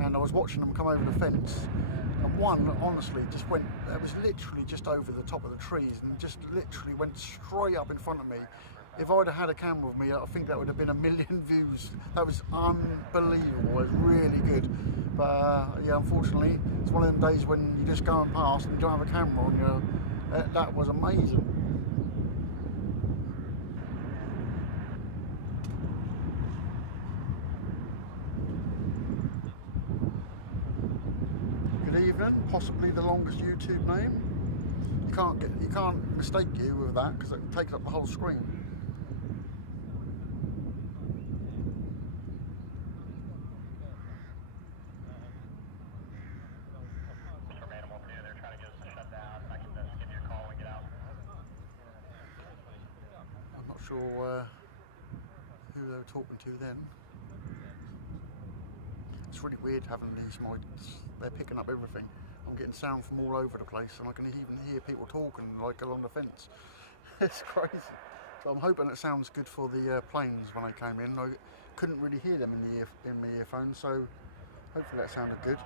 and I was watching them come over the fence. And one, honestly, just went. It was literally just over the top of the trees, and just literally went straight up in front of me. If I'd have had a camera with me, I think that would have been 1 million views. That was unbelievable. It was really good. But yeah, unfortunately, it's one of them days when you're just going past and you don't have a camera on you. That was amazing. Good evening. Possibly the longest YouTube name. You can't mistake you with that because it takes up the whole screen. Sure who they were talking to then. It's really weird having these mics. They're picking up everything. I'm getting sound from all over the place, and I can even hear people talking like along the fence. It's crazy. So I'm hoping it sounds good for the planes when I came in. I couldn't really hear them in my earphones, so hopefully that sounded good.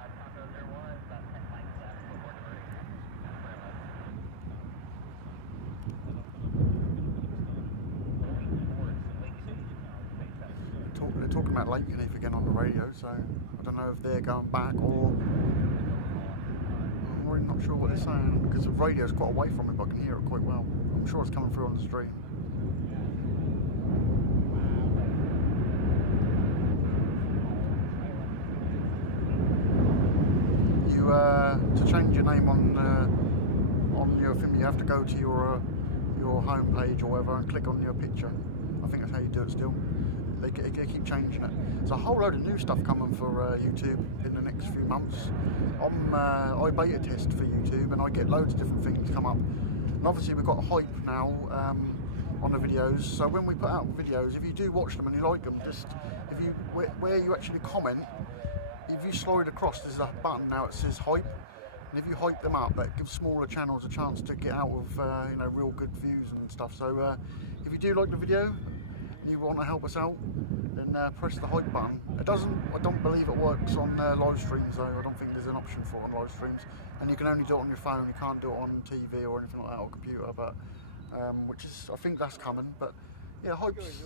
They're talking about Lakenheath again on the radio, so I don't know if they're going back or I'm really not sure what they're saying because the radio's quite away from me, but I can hear it quite well. I'm sure it's coming through on the stream. To change your name on your thing, you have to go to your home page or whatever and click on your picture. I think that's how you do it still. They keep changing it. There's a whole load of new stuff coming for YouTube in the next few months. I beta test for YouTube and I get loads of different things come up. And obviously we've got a hype now on the videos. So when we put out videos, if you do watch them and you like them, just where you actually comment, if you slide across, there's a button now that says hype, and if you hype them up, that gives smaller channels a chance to get out of real good views and stuff. So if you do like the video and you want to help us out, then press the hype button. I don't believe it works on live streams though. I don't think there's an option for it on live streams, and you can only do it on your phone. You can't do it on TV or anything like that, or computer. But I think that's coming. But yeah, hypes.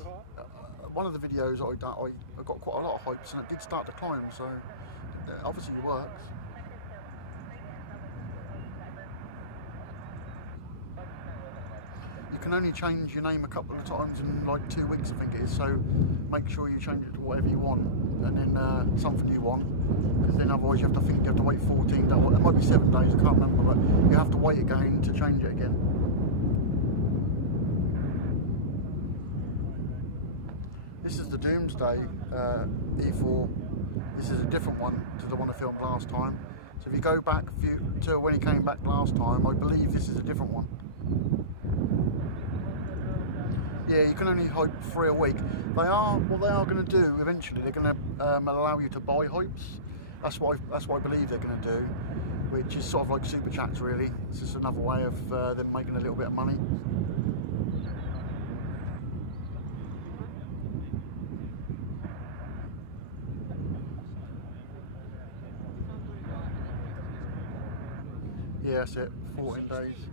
One of the videos I got quite a lot of hypes, and it did start to climb. So obviously it works. You can only change your name a couple of times in like 2 weeks, I think it is. So make sure you change it to whatever you want, and then something you want, because then otherwise you have to wait 14 days. It might be 7 days, I can't remember, but you have to wait again to change it again. This is the Doomsday E4. This is a different one to the one I filmed last time. So if you go back to when he came back last time, I believe this is a different one. Yeah, you can only hype 3 a week. What they are going to do eventually. They're going to allow you to buy hypes. That's what I believe they're going to do, which is sort of like super chats really. It's just another way of them making a little bit of money. Yeah, that's it. 14 days.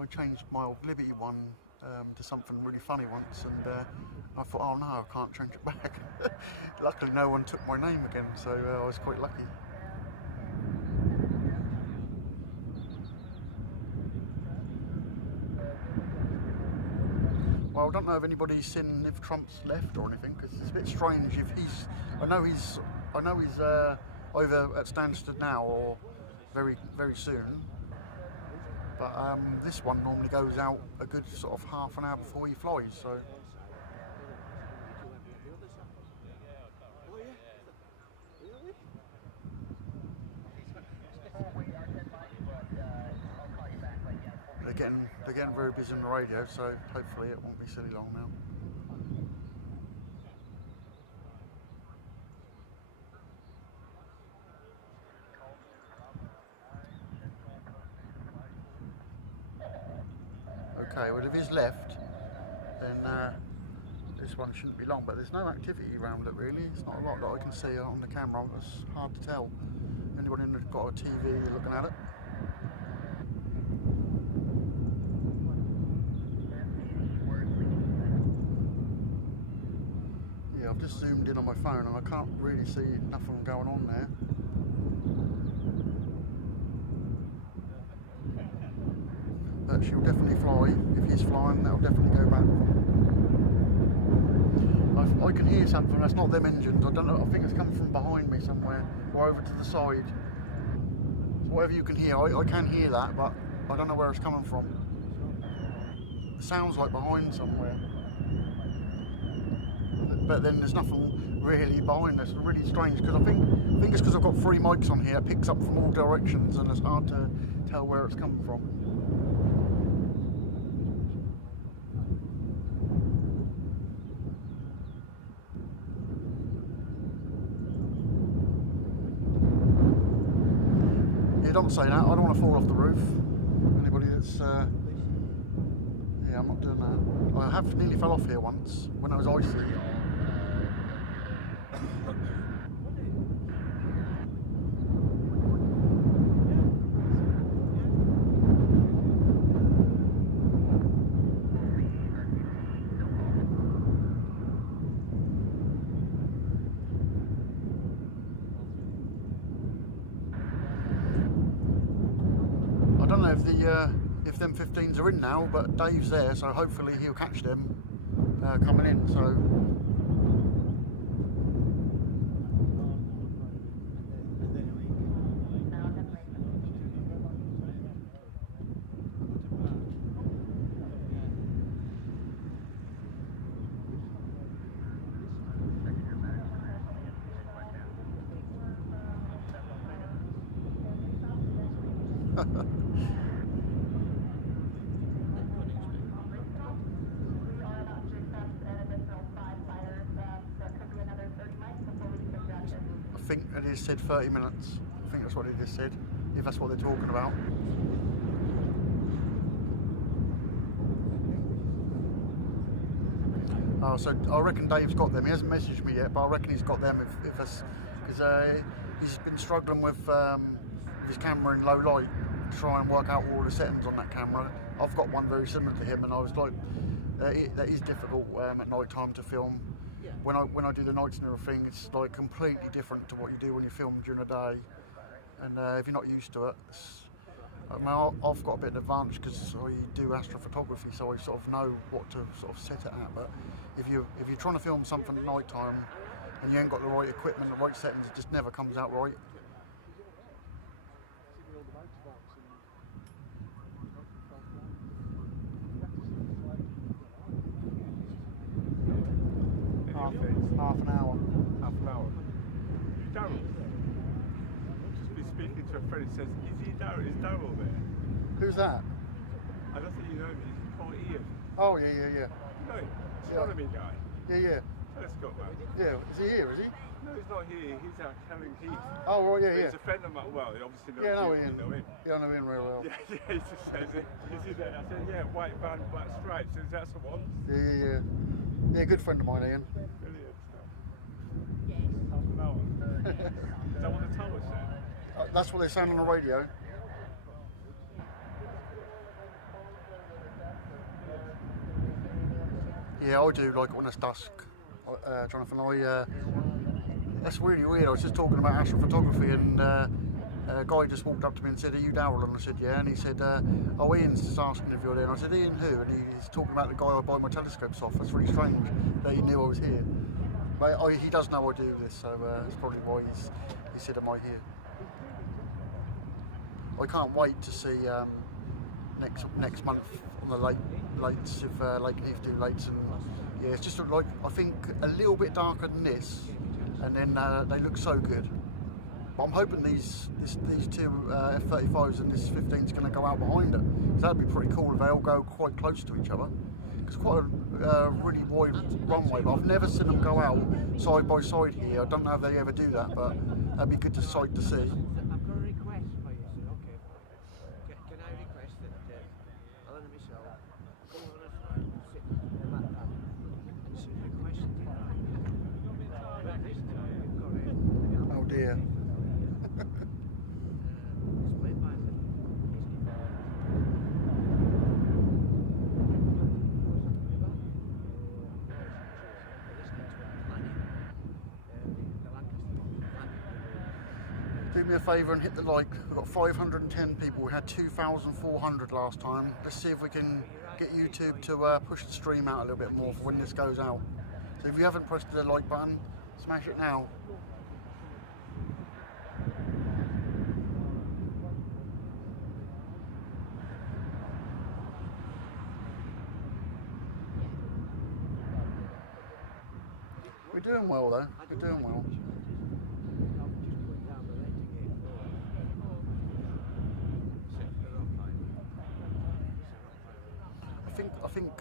I changed my old Liberty one to something really funny once, and I thought, oh no, I can't change it back. Luckily, no one took my name again, so I was quite lucky. Well, I don't know if anybody's seen if Trump's left or anything, because it's a bit strange. If I know he's over at Stansted now or very soon. But this one normally goes out a good sort of half an hour before he flies. So. They're getting very busy on the radio, so hopefully it won't be silly long now. Okay, well if he's left, then this one shouldn't be long, but there's no activity around it really. It's not a lot that I can see on the camera. It's hard to tell. Anybody who's got a TV looking at it. Yeah, I've just zoomed in on my phone and I can't really see nothing going on there. But she'll definitely fly. If he's flying, that'll definitely go back. I can hear something. That's not them engines. I don't know. I think it's coming from behind me somewhere, or over to the side. So whatever you can hear, I can hear that, but I don't know where it's coming from. It sounds like behind somewhere, but then there's nothing really behind. That's really strange because I think it's because I've got 3 mics on here. It picks up from all directions, and it's hard to tell where it's coming from. don't say that. I don't want to fall off the roof. Anybody that's yeah, I'm not doing that. I have nearly fell off here once when I was icy. I don't know if them 15s are in now, but Dave's there, so hopefully he'll catch them coming in. So I think it is said 30 minutes. I think that's what it is said, if that's what they're talking about. Oh, so I reckon Dave's got them. He hasn't messaged me yet, but I reckon he's got them if that's, because he's been struggling with his camera in low light to try and work out all the settings on that camera. I've got one very similar to him, and I was like, that is difficult at night time to film. When I do the nights and everything, it's like completely different to what you do when you film during the day, and if you're not used to it, I mean, I've got a bit of advantage because I do astrophotography, so I sort of know what to sort of set it at. But if you're trying to film something at night time and you ain't got the right equipment, the right settings, it just never comes out right. Half an hour. Half an hour. Darryl. Just been speaking to a friend who says, is he Darryl? Is Darryl there? Who's that? I don't think you know him. He's called Ian. Oh, yeah. You know him? Astronomy guy. Yeah. Telescope man. Yeah, is he here, is he? No, he's not here. He's at Lakenheath. Oh, right, yeah. He's a friend of mine. Well, he obviously knows Ian. You know him. Yeah, I know Ian very well. Yeah, he just says, is he there? I said, yeah, white band, black stripes. Is that someone? Yeah. Yeah, good friend of mine, Ian. Brilliant stuff. Half an hour. Is that what the tower said? That's what they're saying on the radio. Yeah, I do like it when it's dusk, Jonathan. That's really weird. I was just talking about astrophotography, and a guy just walked up to me and said, "Are you Darryl?" And I said, "Yeah." And he said, "Oh, Ian's just asking if you're there." And I said, "Ian who?" And he's talking about the guy I buy my telescopes off. That's really strange that he knew I was here. But he does know I do this, so that's probably why he said, "Am I here?" I can't wait to see next month on the lates if Lakenheath do lates, and yeah, it's just like, I think a little bit darker than this, and then they look so good. But I'm hoping these two F-35s and this 15 is going to go out behind it, because that'd be pretty cool if they all go quite close to each other. It's quite a really wide runway, but I've never seen them go out side by side here. I don't know if they ever do that, but that'd be good to sight to see. Oh dear. Do me a favour and hit the like. We've got 510 people. We had 2,400 last time. Let's see if we can get YouTube to push the stream out a little bit more for when this goes out. So if you haven't pressed the like button, smash it now. We're doing well though. We're doing well. I think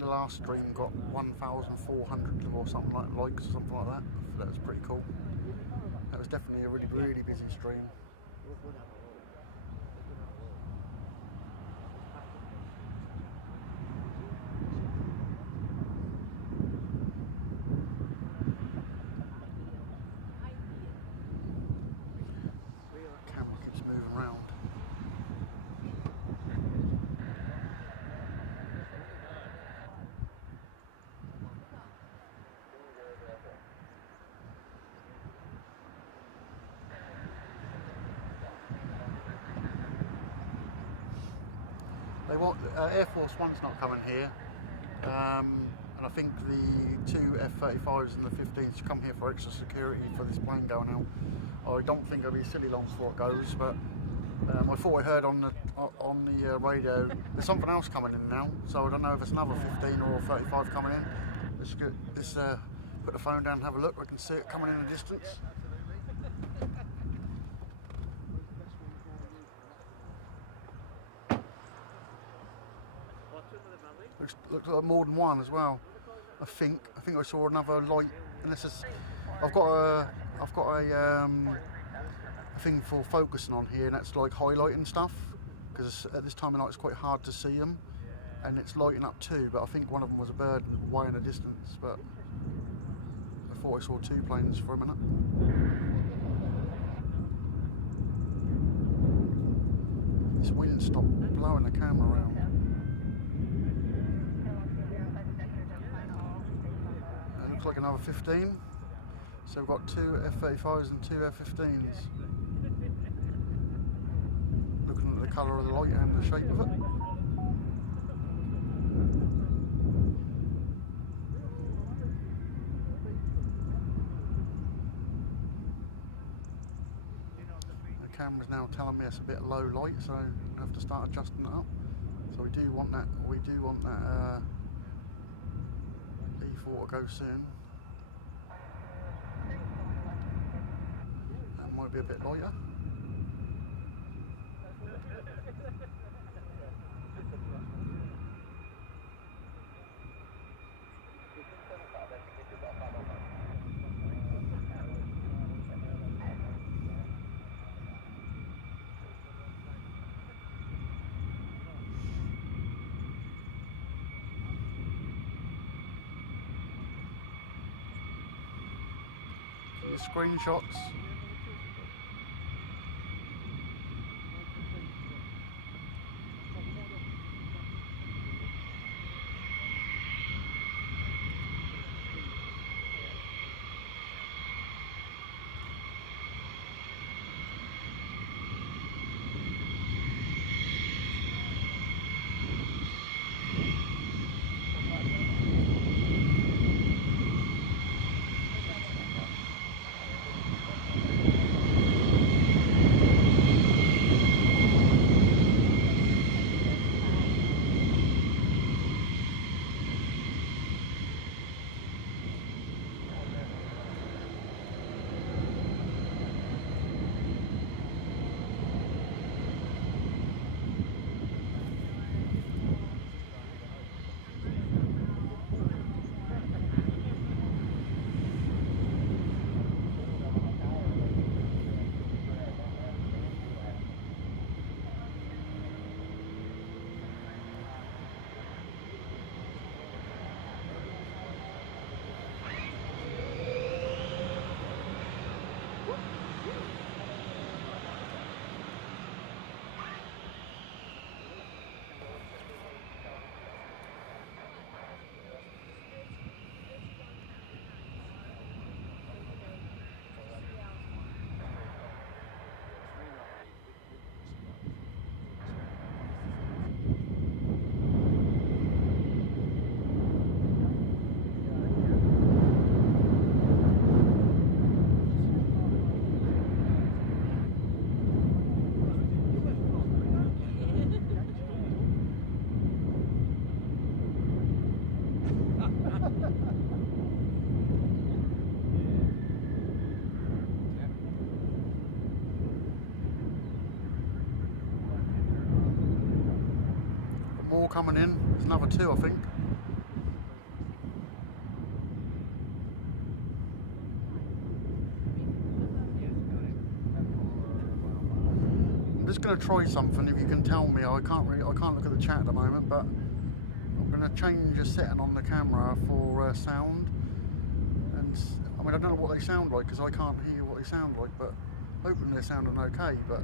the last stream got 1,400 or something like likes or something like that. That was pretty cool. That was definitely a really busy stream. Camera keeps moving around. They want Air Force One's not coming here, and I think the two F-35s and the 15s should come here for extra security for this plane going out. I don't think it'll be silly long before it goes, but I thought I heard on the radio there's something else coming in now, so I don't know if it's another 15 or 35 coming in. Let's put the phone down and have a look. We can see it coming in the distance. Looks like more than one as well. I think I saw another light. And this is, I've got a thing for focusing on here, and that's like highlighting stuff, because at this time of night it's quite hard to see them, and it's lighting up too. But I think one of them was a bird way in the distance. But I thought I saw two planes for a minute. This wind stopped blowing the camera around. Looks like another 15. So we've got two F-35s and two F-15s. Looking at the colour of the light and the shape of it. The camera's now telling me it's a bit low light, so I have to start adjusting it up. So we do want that. E4 to go soon. That might be a bit lighter. Screenshots. More coming in. There's another two, I think. just going to try something. If you can tell me, I can't look at the chat at the moment, but I'm going to change a setting on the camera for sound. And I mean, I don't know what they sound like because I can't hear what they sound like, but hoping they're sounding okay. But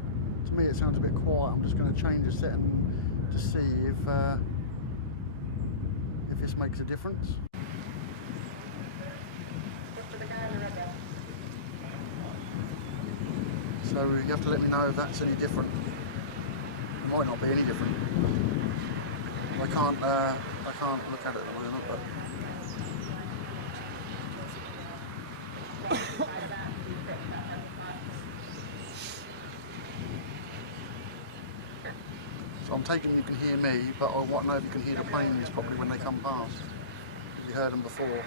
to me, it sounds a bit quiet. I'm just going to change the setting to see if this makes a difference. So you have to let me know if that's any different. It might not be any different. I can't look at it at the moment, but so I'm taking you can hear me, but I want to know if you can hear the planes properly when they come past. You heard them before.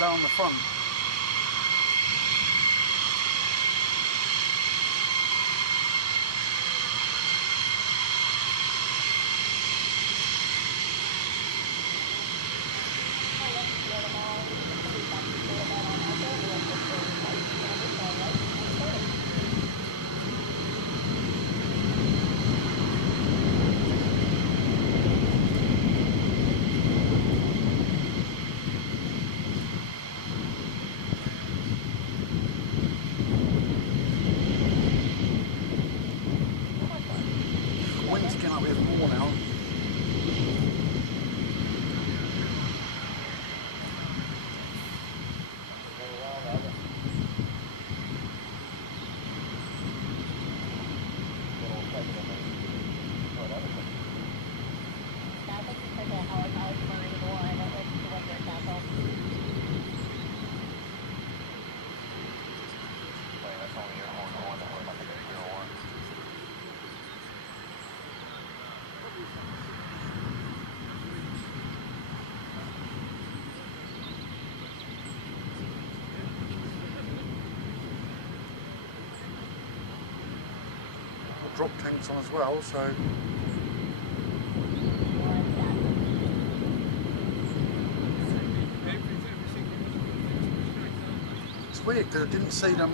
Down the front. Wind's getting up even more now. Drop tanks on as well, so it's weird because I didn't see them.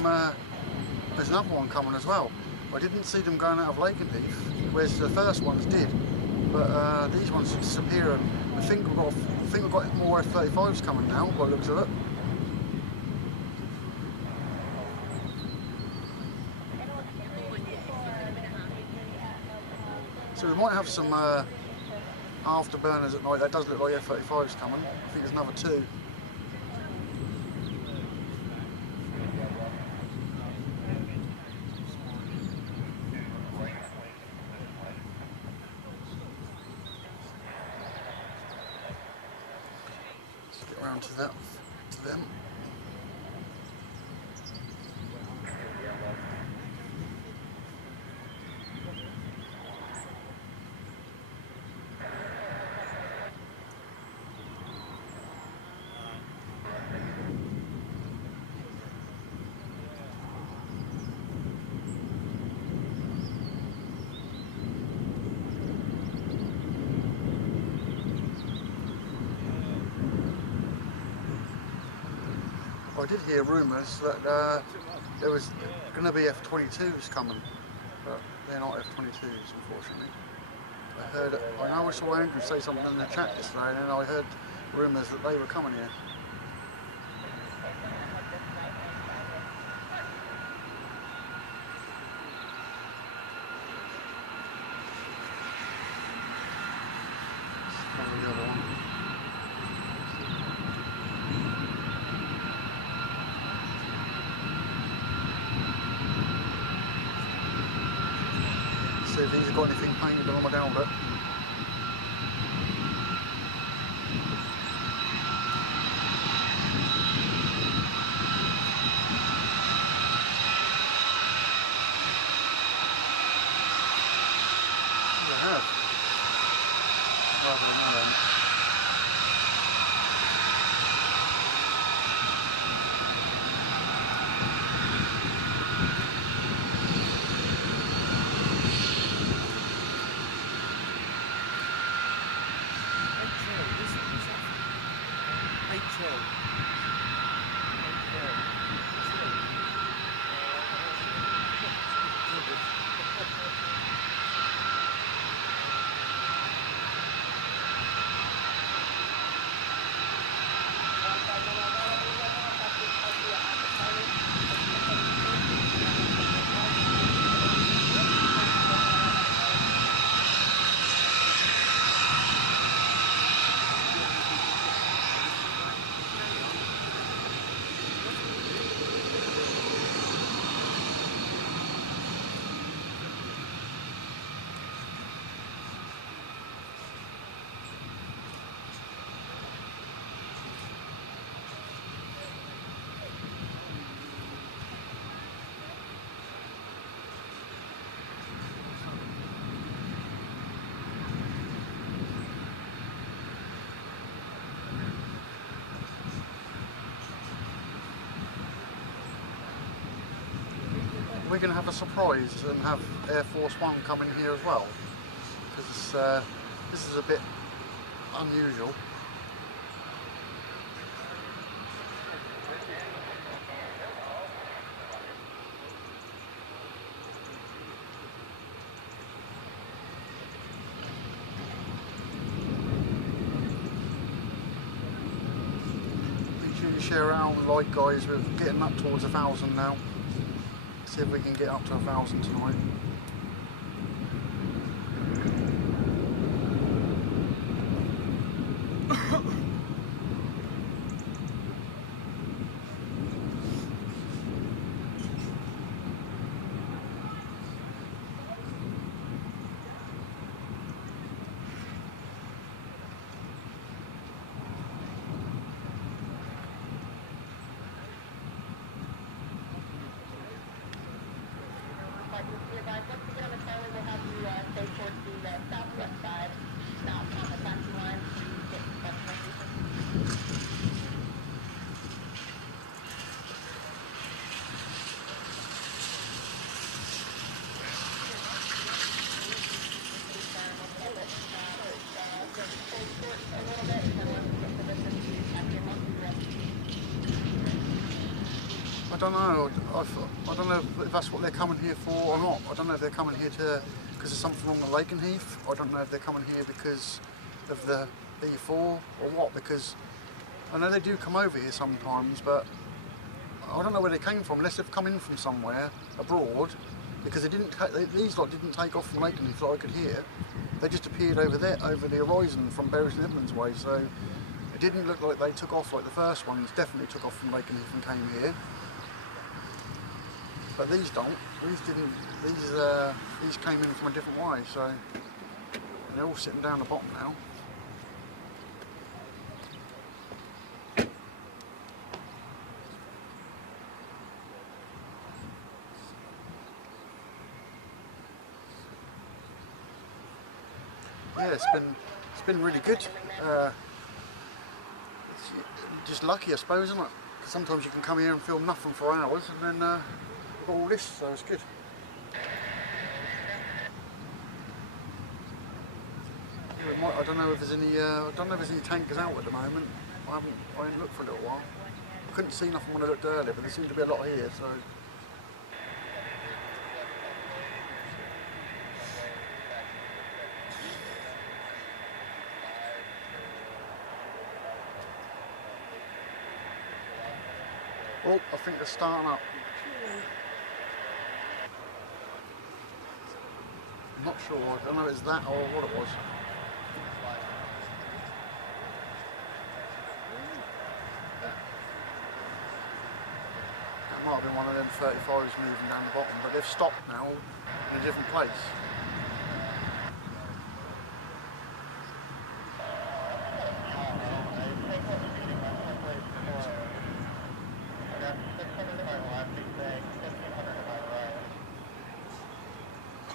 There's another one coming as well. I didn't see them going out of Lakenheath, whereas the first ones did. But these ones disappear. I think we've got more F-35s coming now, by the looks of it. So we might have some afterburners at night. That does look like F-35s coming. I think there's another two. Let's get around to them. I did hear rumours that there was going to be F-22s coming, but they're not F-22s, unfortunately. I know I saw Andrew say something in the chat yesterday, and then I heard rumours that they were coming here. Probably the other one. See if he's got anything painted on my downlet. We're going to have a surprise and have Air Force One come in here as well, because this is a bit unusual. Make sure you share around, like guys, we're getting up towards 1,000 now. See if we can get up to 1,000 tonight. I don't know. I don't know if that's what they're coming here for or not. I don't know if they're coming here because there's something wrong with Lakenheath. I don't know if they're coming here because of the E4 or what. Because I know they do come over here sometimes, but I don't know where they came from. Unless they've come in from somewhere abroad, because these lot didn't take off from Lakenheath that I could hear. They just appeared over there, over the horizon from Berwick and Midlands way. So it didn't look like they took off like the first ones. Definitely took off from Lakenheath and came here. But these don't. These didn't. These came in from a different way. So they're all sitting down the bottom now. Yeah, it's been really good. It's just lucky, I suppose, isn't it? Because sometimes you can come here and film nothing for hours, and then all this, so it's good. I don't know if there's any. I don't know if there's any tankers out at the moment. I haven't looked for a little while. couldn't see nothing when I looked earlier, but there seems to be a lot here, so... Oh, I think they're starting up. I'm not sure, I don't know if it's that or what it was. It might have been one of them 35s moving down the bottom, but they've stopped now in a different place.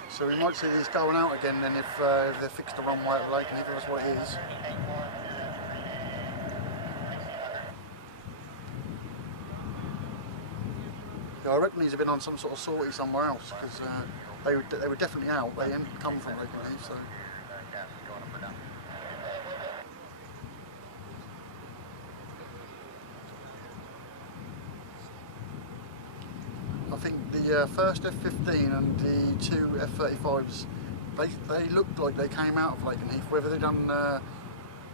So we might see these going out again then if they fixed the runway at Lakenheath, that's what it is. Yeah, I reckon these have been on some sort of sortie somewhere else, because they were definitely out, they hadn't come from Lakenheath, so... I think the first F-15 and the two F-35s, they looked like they came out of Lakenheath, whether they'd done the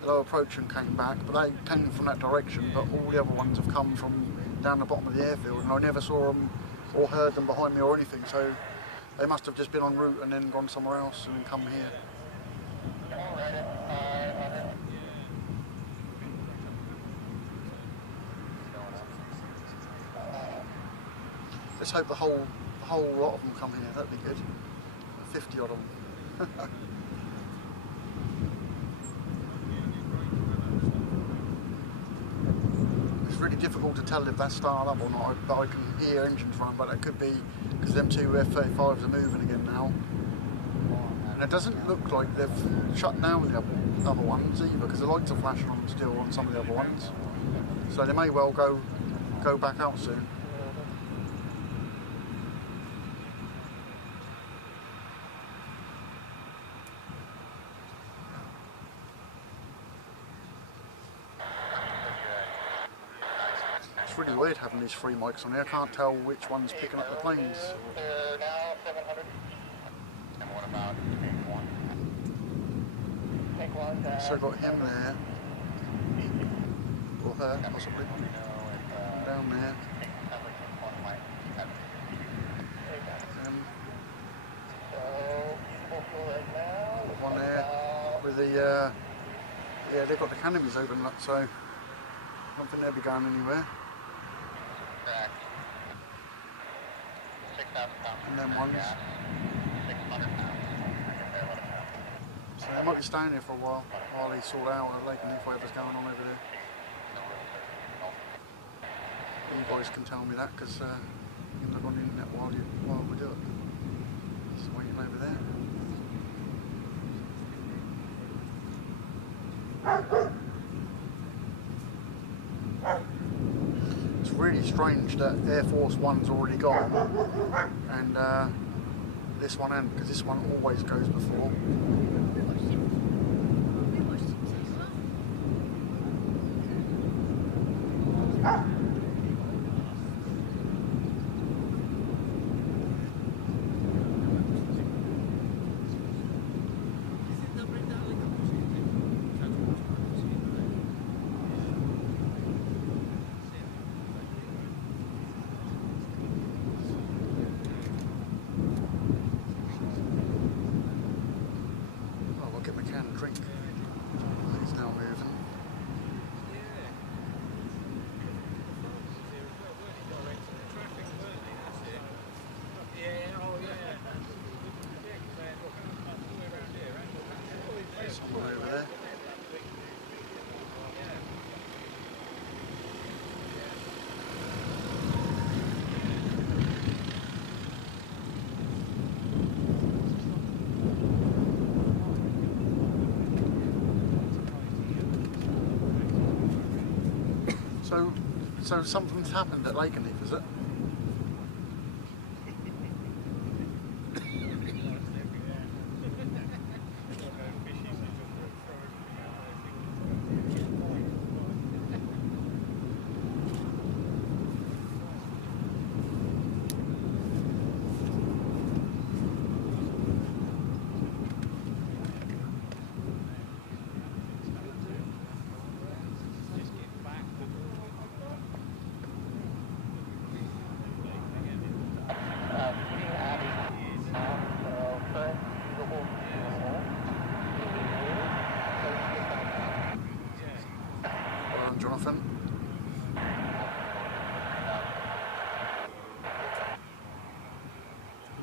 low approach and came back, but they came from that direction, but all the other ones have come from down the bottom of the airfield, and I never saw them or heard them behind me or anything, so they must have just been en route and then gone somewhere else and come here. Let's hope the whole lot of them come here, that'd be good. 50 odd of them. It's really difficult to tell if that's started up or not, but I can hear engines run, but it could be because them two F-35s are moving again now. And it doesn't look like they've shut down the other ones either, because the lights are flashing on them still on some of the other ones. So they may well go back out soon. It's really weird having these three mics on here. I can't tell which one's picking up the planes. Now 700. And what about take one? So I've got him there, or her possibly, down there. One there with the yeah, they've got the canopies open up, so I don't think they'll be going anywhere. And then ones. So they might be staying here for a while they sort out at Lakenheath whatever's going on over there. You guys can tell me that, because you can look on the internet while we do it. Just waiting over there. It's really strange that Air Force One's already gone and this one in, because this one always goes before. Drink. He's now moving. Someone over there. So something's happened at Lakenheath, is it?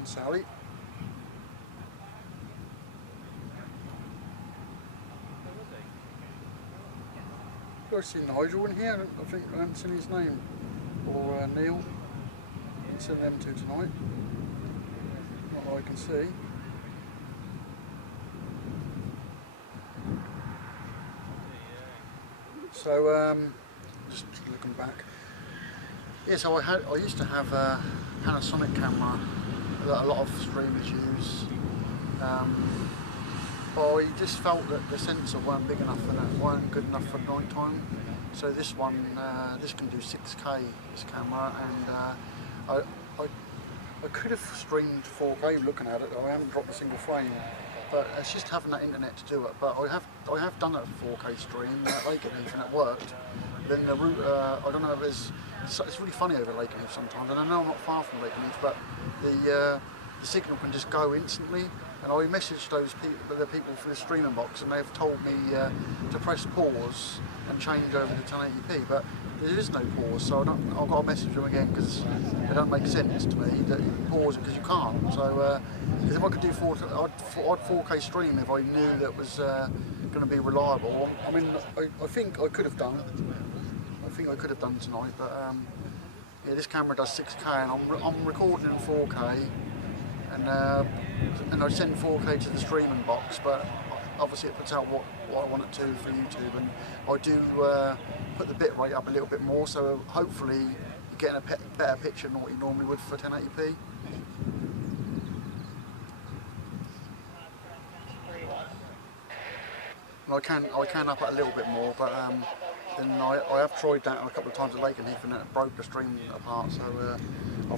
Sally. I see Nigel in here. I think I haven't seen his name. Or Neil. I haven't seen them two tonight. Not that I can see. So just looking back. Yeah, so I used to have a Panasonic camera that a lot of streamers use. I just felt that the sensor weren't big enough and it weren't good enough for night time. So this one, this can do 6K, this camera, and I could have streamed 4K looking at it. I haven't dropped a single frame, but it's just having that internet to do it. But I have done a 4K stream at Lakenheath and it worked. Then the route, I don't know if it's really funny over Lakenheath sometimes, and I know I'm not far from Lakenheath, but the signal can just go instantly. And I messaged the people from the streaming box, and they've told me to press pause and change over to 1080p, but there is no pause, so I've got to message them again because it don't make sense to me that you pause it because you can't. So, because if I could do 4K stream if I knew that was going to be reliable. I mean, I think I could have done. I think I could have done tonight, but yeah, this camera does 6K, and I'm recording in 4K. And I send 4K to the streaming box, but obviously it puts out what I want it to for YouTube, and I do put the bit rate up a little bit more, so hopefully you're getting a better picture than what you normally would for 1080p. And I can up it a little bit more, but then I have tried that a couple of times at Lakenheath and it broke the stream apart, so I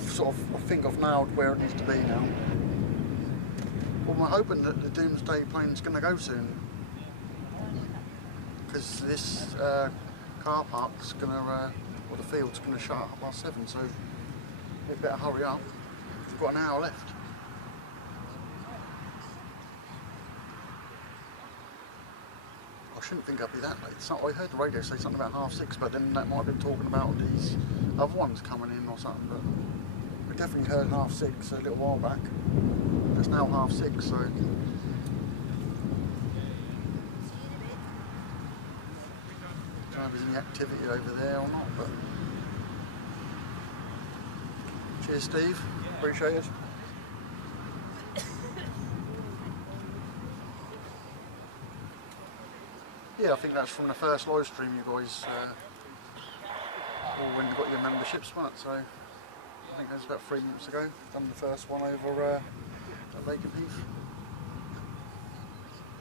think I've nailed where it needs to be now. Well, I'm hoping that the Doomsday Plane's going to go soon, because this car park's going to, or the field's going to shut at 7:30, so we better hurry up. We've got an hour left. I shouldn't think I'd be that late. I heard the radio say something about 6:30, but then that might have been talking about these other ones coming in or something. But we definitely heard 6:30 a little while back. It's now 6:30, so. I don't know if there's any activity over there or not, but. Cheers, Steve. Appreciate it. Yeah, I think that's from the first live stream you guys, or when you got your memberships, wasn't it? So I think that's about 3 months ago. Done the first one over at Lakenheath.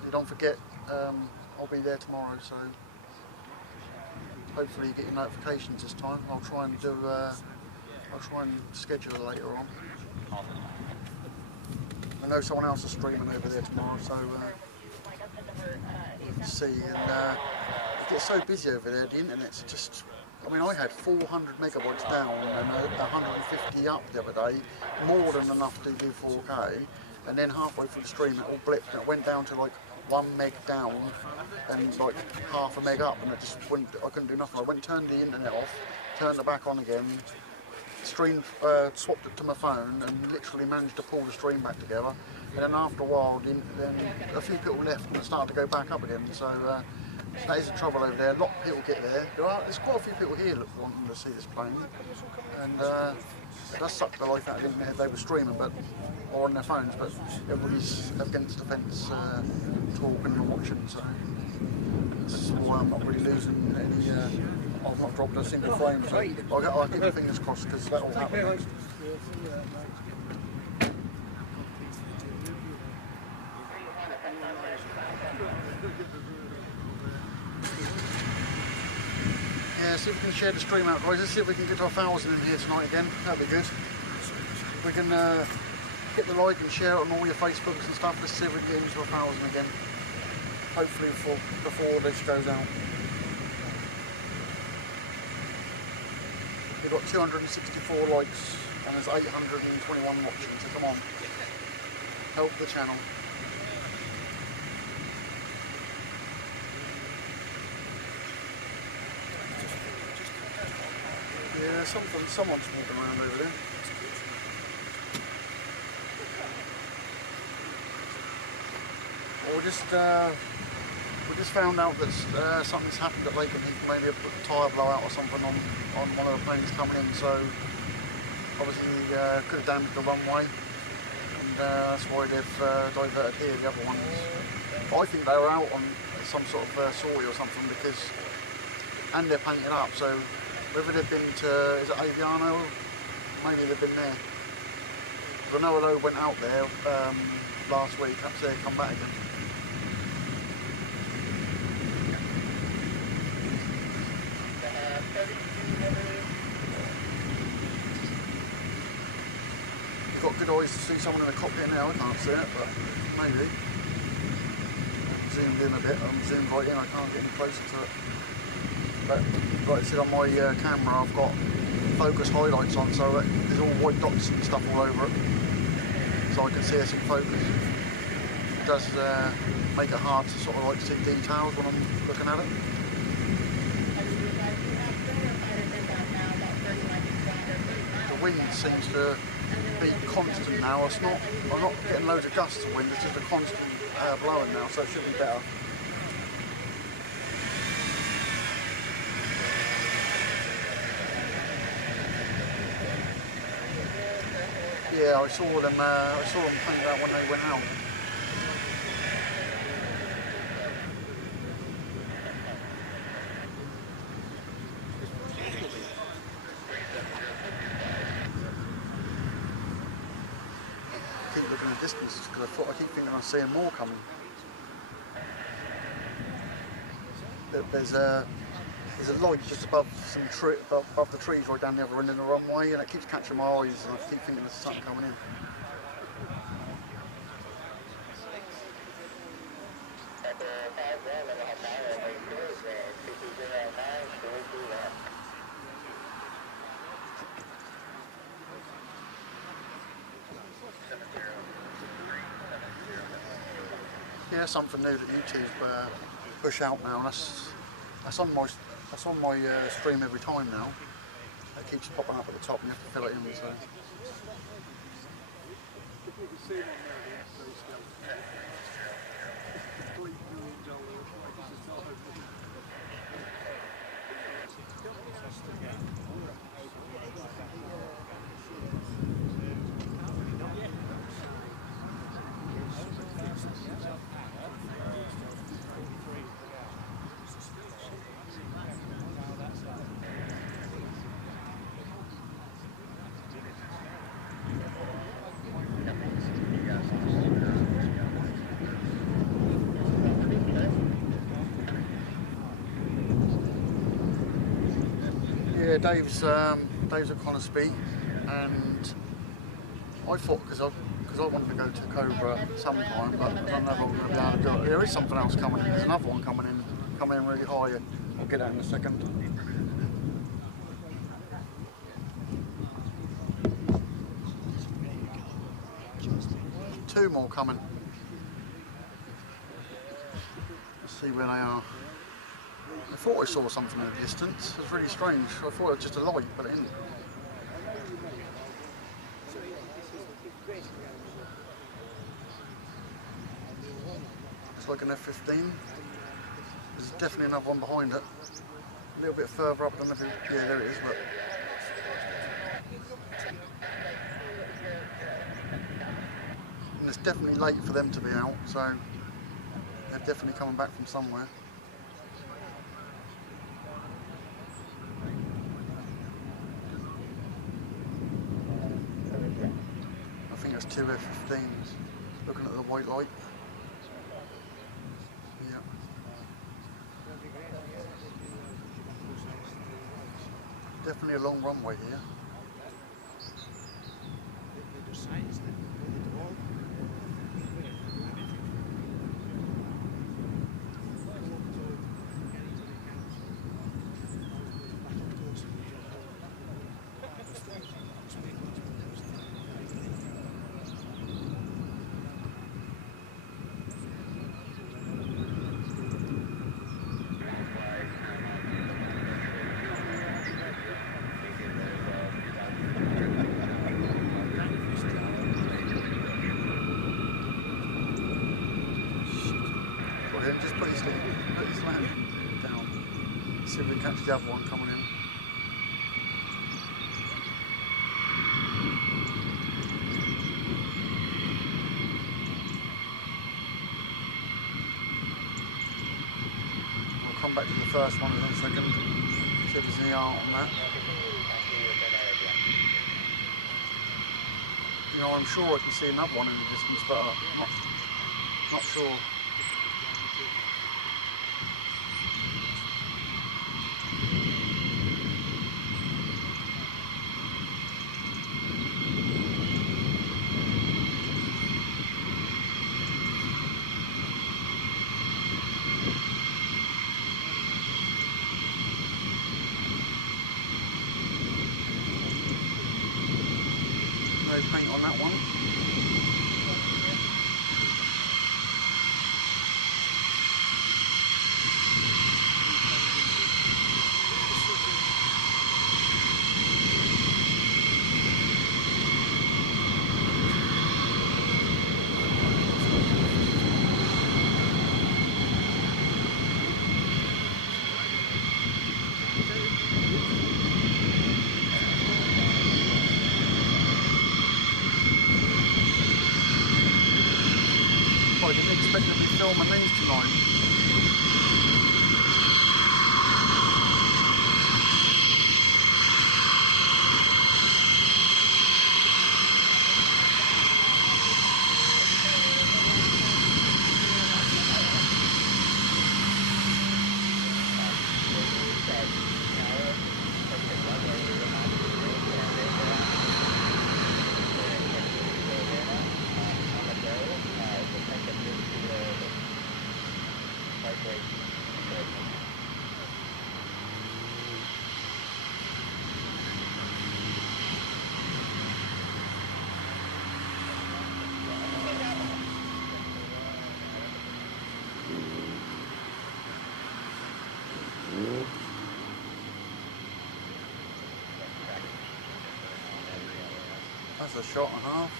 You don't forget, I'll be there tomorrow, so hopefully you get your notifications this time. I'll try and schedule it later on. I know someone else is streaming over there tomorrow, so. See, and it gets so busy over there, the internet's just, I mean, I had 400 megabytes down and 150 up the other day, more than enough to do 4K, and then halfway through the stream it all blipped and it went down to like 1 meg down and like half a meg up, and it just went, I couldn't do nothing. I went and turned the internet off, turned it back on again, stream, swapped it to my phone and literally managed to pull the stream back together. And then after a while, then a few people left and it started to go back up again. So that is the trouble over there. A lot of people get there. There's quite a few people here wanting to see this plane. And it does suck the life out of them if they were streaming or on their phones, but everybody's against the fence talking and watching. So that's why I'm not really losing any, I've not dropped a single frame. So I'll keep my fingers crossed because that will happen. Yeah, see if we can share the stream out, guys. Let's see if we can get to 1,000 in here tonight again. That'd be good. If we can hit the like and share it on all your Facebooks and stuff. Let's see if we can get into 1,000 again. Hopefully before this goes out. We've got 264 likes and there's 821 watching, so come on. Help the channel. Yeah, someone's walking around over there. we just found out that something's happened at Lakenheath, maybe a tyre blowout or something on one of the planes coming in. So obviously could have damaged the runway, and that's why they've diverted here. The other ones, but I think they were out on some sort of sortie or something, because, and they're painted up. So whether they've been to, is it Aviano? Maybe they've been there. I know a load went out there last week, up there, come back again. You've got good eyes to see someone in the cockpit now. I can't see it, but maybe. Zoomed in a bit, I'm zoomed right in, I can't get any closer to it. But like I said, on my camera I've got focus highlights on, so there's all white dots and stuff all over it, so I can see us in focus. It does make it hard to sort of like see details when I'm looking at it. The wind seems to be constant now. I'm not getting loads of gusts of wind, it's just a constant blowing now, so it should be better. Yeah, I saw them painted out when they went out. I keep looking at distances because I keep thinking I'm seeing more coming. There's a light just above above the trees right down the other end of the runway, and it keeps catching my eyes, and I keep thinking there's something coming in. Yeah, something new that YouTube push out now, and that's on my stream every time now. It keeps popping up at the top, and you have to fill it in. So. Yeah, Dave's at Conisby, and I thought because I wanted to go to Cobra sometime, but I don't know if I'm going to be able to do it. There is something else coming in. There's another one coming in really high. I'll get that in a second. Two more coming. Let's see where they are. I thought I saw something in the distance. It was really strange. I thought it was just a light, but it isn't. It's like an F-15. There's definitely another one behind it. A little bit further up than yeah, there it is, but... And it's definitely late for them to be out, so they're definitely coming back from somewhere. I think it's two F-15s. Looking at the white light. Yeah. Definitely a long runway here. see if we can catch the other one coming in. We'll come back to the first one in a second, see if there's any art on that. You know, I'm sure I can see another one in the distance, but I'm not sure. No paint on that one. I didn't expect to be filming these tonight. That's a shot and a half.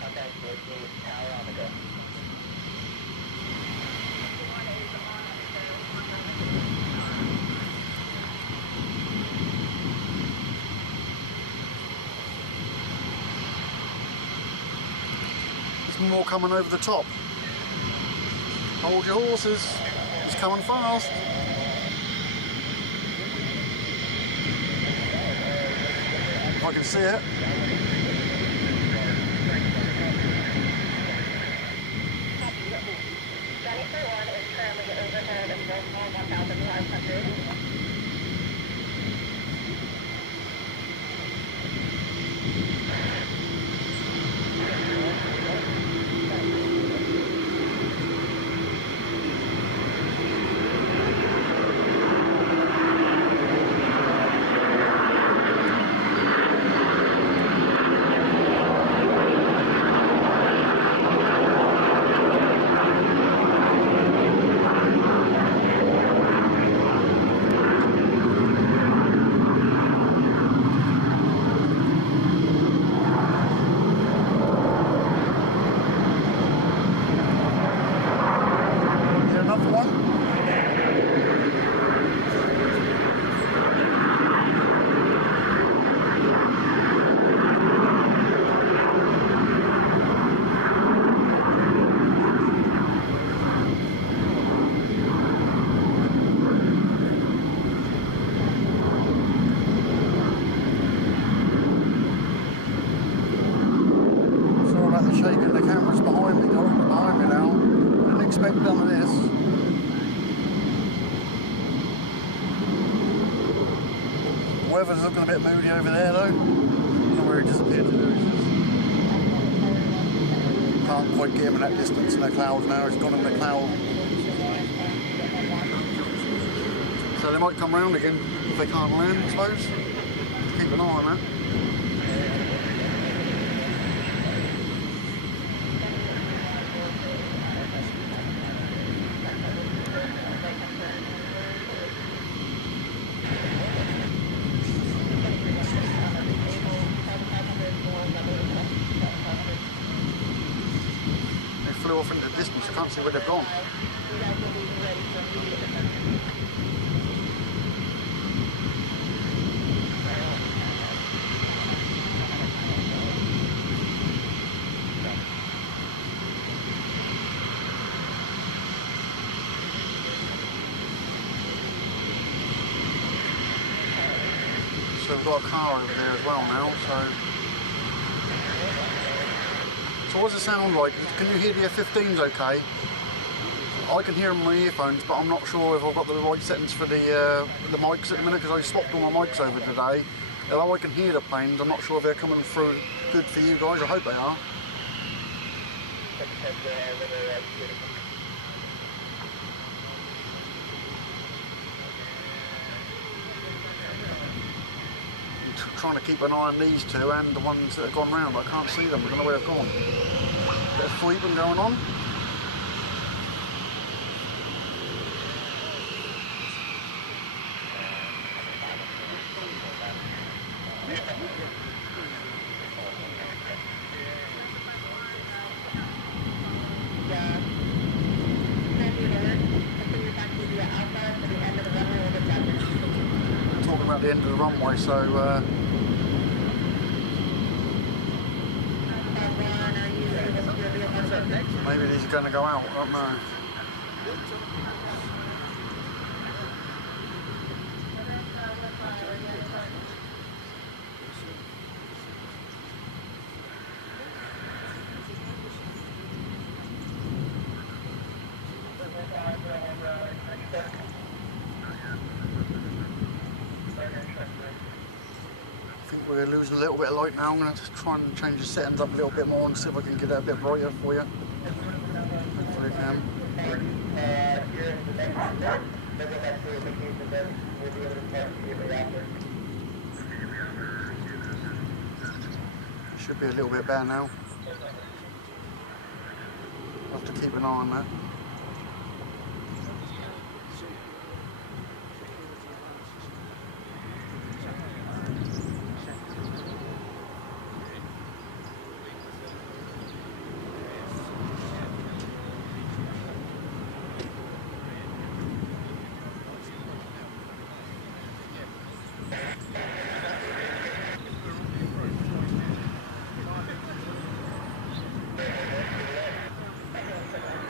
Contact with tower on the go. There's more coming over the top. Hold your horses, it's coming fast. If I can see it. Shaking the cameras behind me now. I didn't expect none of this. Weather's looking a bit moody over there though. I don't know where he disappeared to. Can't quite get him in that distance in the clouds now. He's gone in the cloud So they might come round again if they can't land, I suppose. Keep an eye on that. They flew off into the distance, I can't see where they've gone. So we've got a car over there as well now, so what does it sound like? Can you hear the F-15s okay? I can hear them on my earphones, but I'm not sure if I've got the right settings for the mics at the minute, because I swapped all my mics over today. Although I can hear the planes, I'm not sure if they're coming through good for you guys. I hope they are. Trying to keep an eye on these two and the ones that have gone round. I can't see them, I don't know where they've gone. Bit of sweeping going on. Talking about the end of the runway, so maybe these are going to go out, I don't know. I think we're losing a little bit of light now. I'm going to try and change the settings up a little bit more and see if I can get it a bit brighter for you. Hopefully I can. Should be a little bit better now. I'll have to keep an eye on that.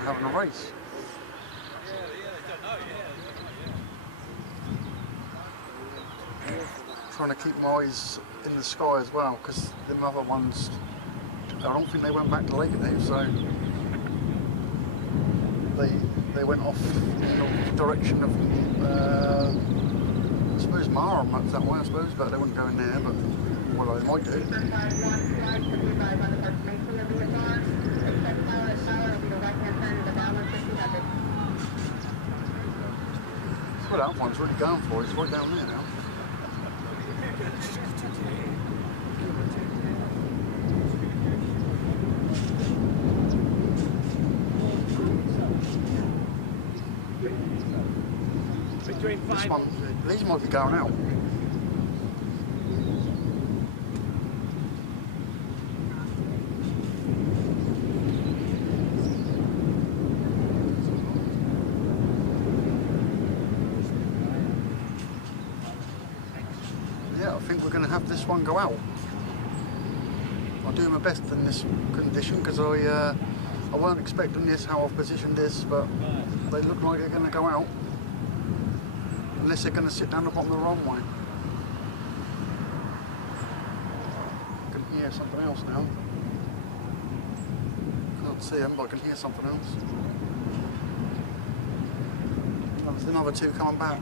Having a race. Trying to keep my eyes in the sky as well, because the other ones, I don't think they went back to Lakenheath, so they went off in the direction of I suppose Marham, that's that way I suppose, but they wouldn't go in there, but well they might do. That's what that one's really going for, it's right down there now. This one, these might be going out. Yeah, I think we're going to have this one go out. I'll do my best in this condition because I weren't expecting this, how I've positioned this, but they look like they're going to go out. Unless they're going to sit down the bottom of the runway. I can hear something else now. Can't see them, but I can hear something else. Oh, there's another two coming back.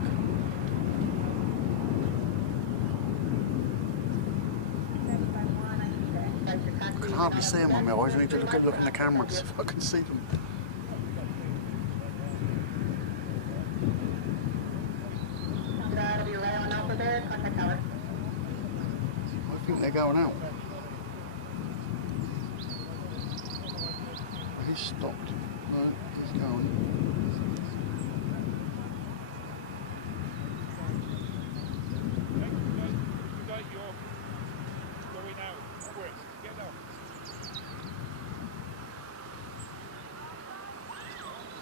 I can hardly see them on my eyes. I need to look in the camera to see if I can see them. I think they're going out. He's stopped. No, he's going.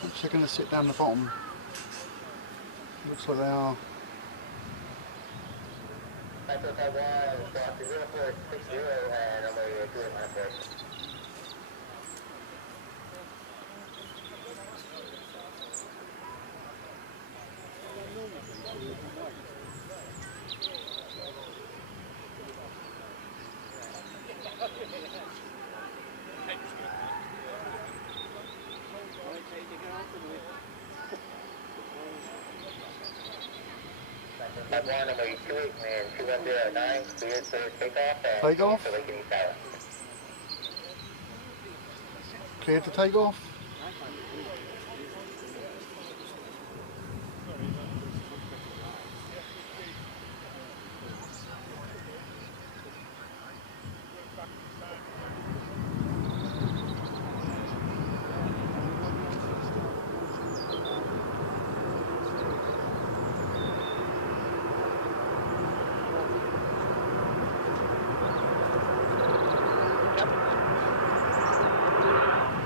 Looks like they're going to sit down the bottom. Looks like they are. Takeoff. Cleared to take off.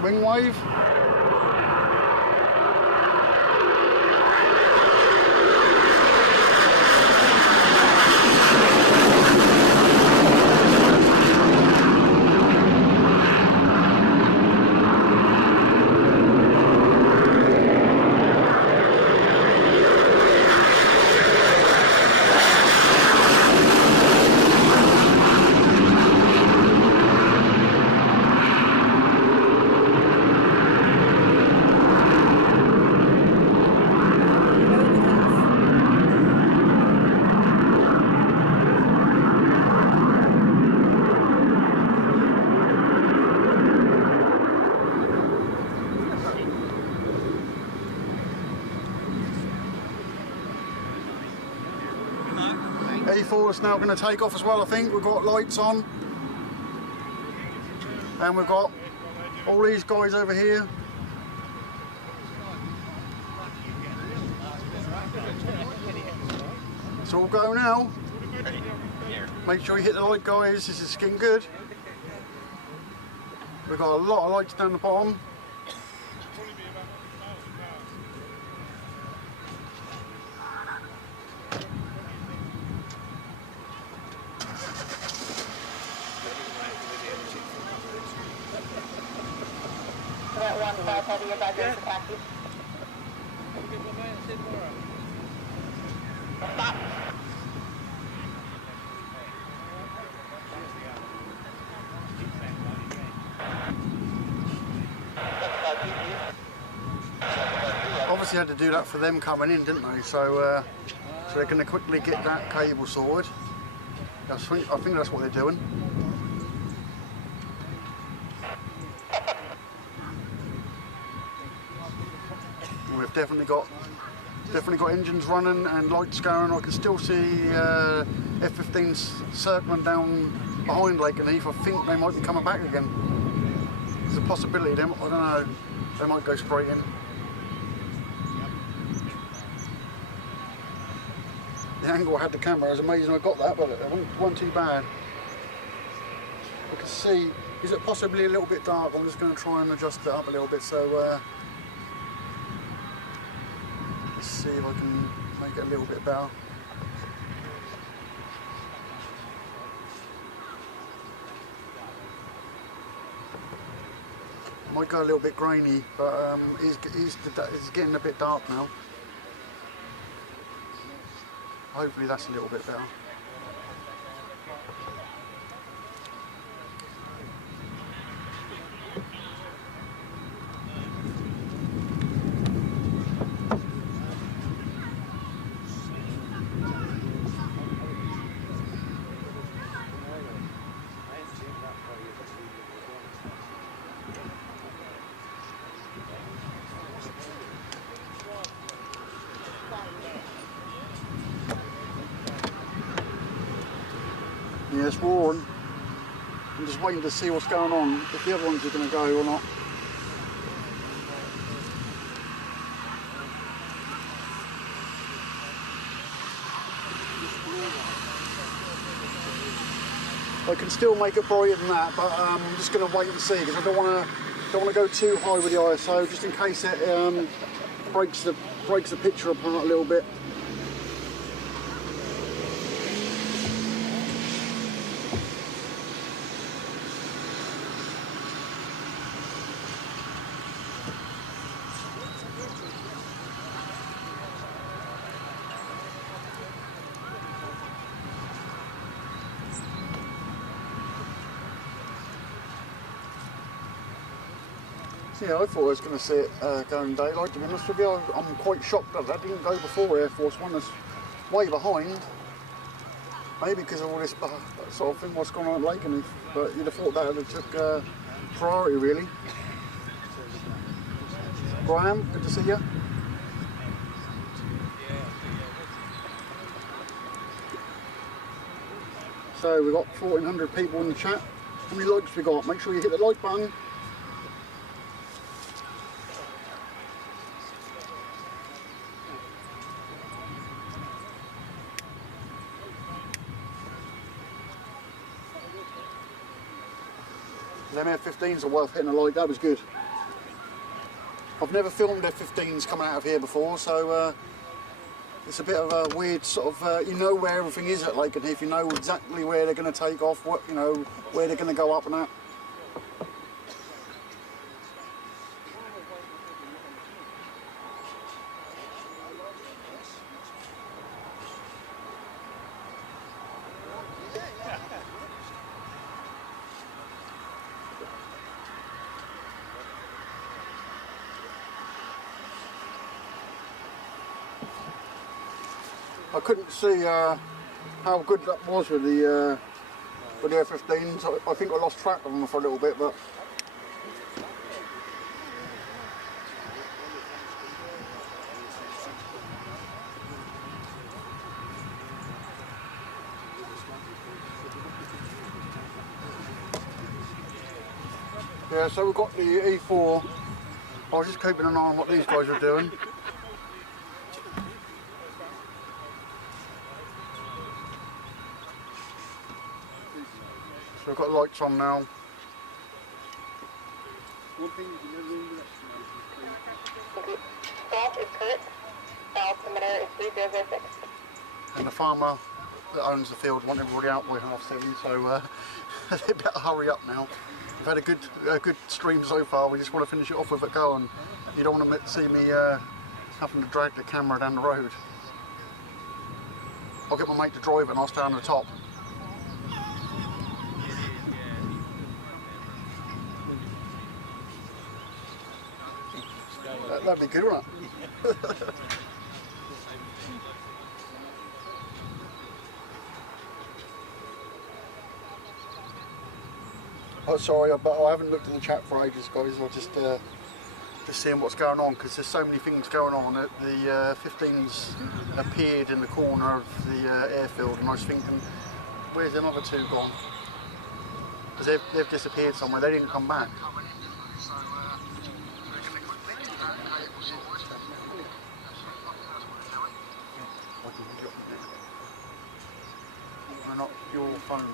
Wing wave. E4 is now going to take off as well, I think. We've got lights on. And we've got all these guys over here. It's all go now. Make sure you hit the light, guys. This is getting good. We've got a lot of lights down the bottom. Obviously had to do that for them coming in, didn't they? So they're going to quickly get that cable sorted. I think that's what they're doing. We've definitely got engines running and lights going. I can still see F-15s circling down behind Lakenheath. I think they might be coming back again. There's a possibility. I don't know. They might go straight in. The angle I had the camera, it was amazing I got that, but it wasn't too bad. I can see, is it possibly a little bit dark? I'm just going to try and adjust it up a little bit, so let's see if I can make it a little bit better. Might go a little bit grainy, but it's getting a bit dark now. Hopefully that's a little bit better. Yeah, it's roaring. I'm just waiting to see what's going on, if the other ones are going to go or not. I can still make it brighter than that, but I'm just going to wait and see because I don't want to go too high with the ISO, just in case it breaks the picture apart a little bit. Yeah, I thought I was going to see it go in daylight, to be honest with you. I'm quite shocked that that didn't go before Air Force One. That's way behind. Maybe because of all this sort of thing, what's going on at Lakenheath. But you'd have thought that would have took priority, really. Graham, good to see you. So we've got 1,400 people in the chat. How many likes we got? Make sure you hit the like button. Them F-15s are worth hitting a like, that was good. I've never filmed F-15s coming out of here before, so it's a bit of a weird sort of, you know where everything is at Lakenheath, you know exactly where they're going to take off, what, you know, where they're going to go up and that. I couldn't see how good that was with the F-15s. I think I lost track of them for a little bit, but yeah. So we've got the E4. I was just keeping an eye on what these guys were doing. So we've got lights on now. Stop is Kurt. Altimeter is 3006. And the farmer that owns the field wants everybody out by 7:30, so they better hurry up now. We've had a good stream so far. We just want to finish it off with it going. You don't want to see me having to drag the camera down the road. I'll get my mate to drive it and I'll stay on the top. That'd be good, wouldn't it? Oh, sorry, but I haven't looked in the chat for ages, guys. I'm just seeing what's going on because there's so many things going on. The 15s appeared in the corner of the airfield, and I was thinking, where's the other two gone? Because they've disappeared somewhere. They didn't come back. Not your phone.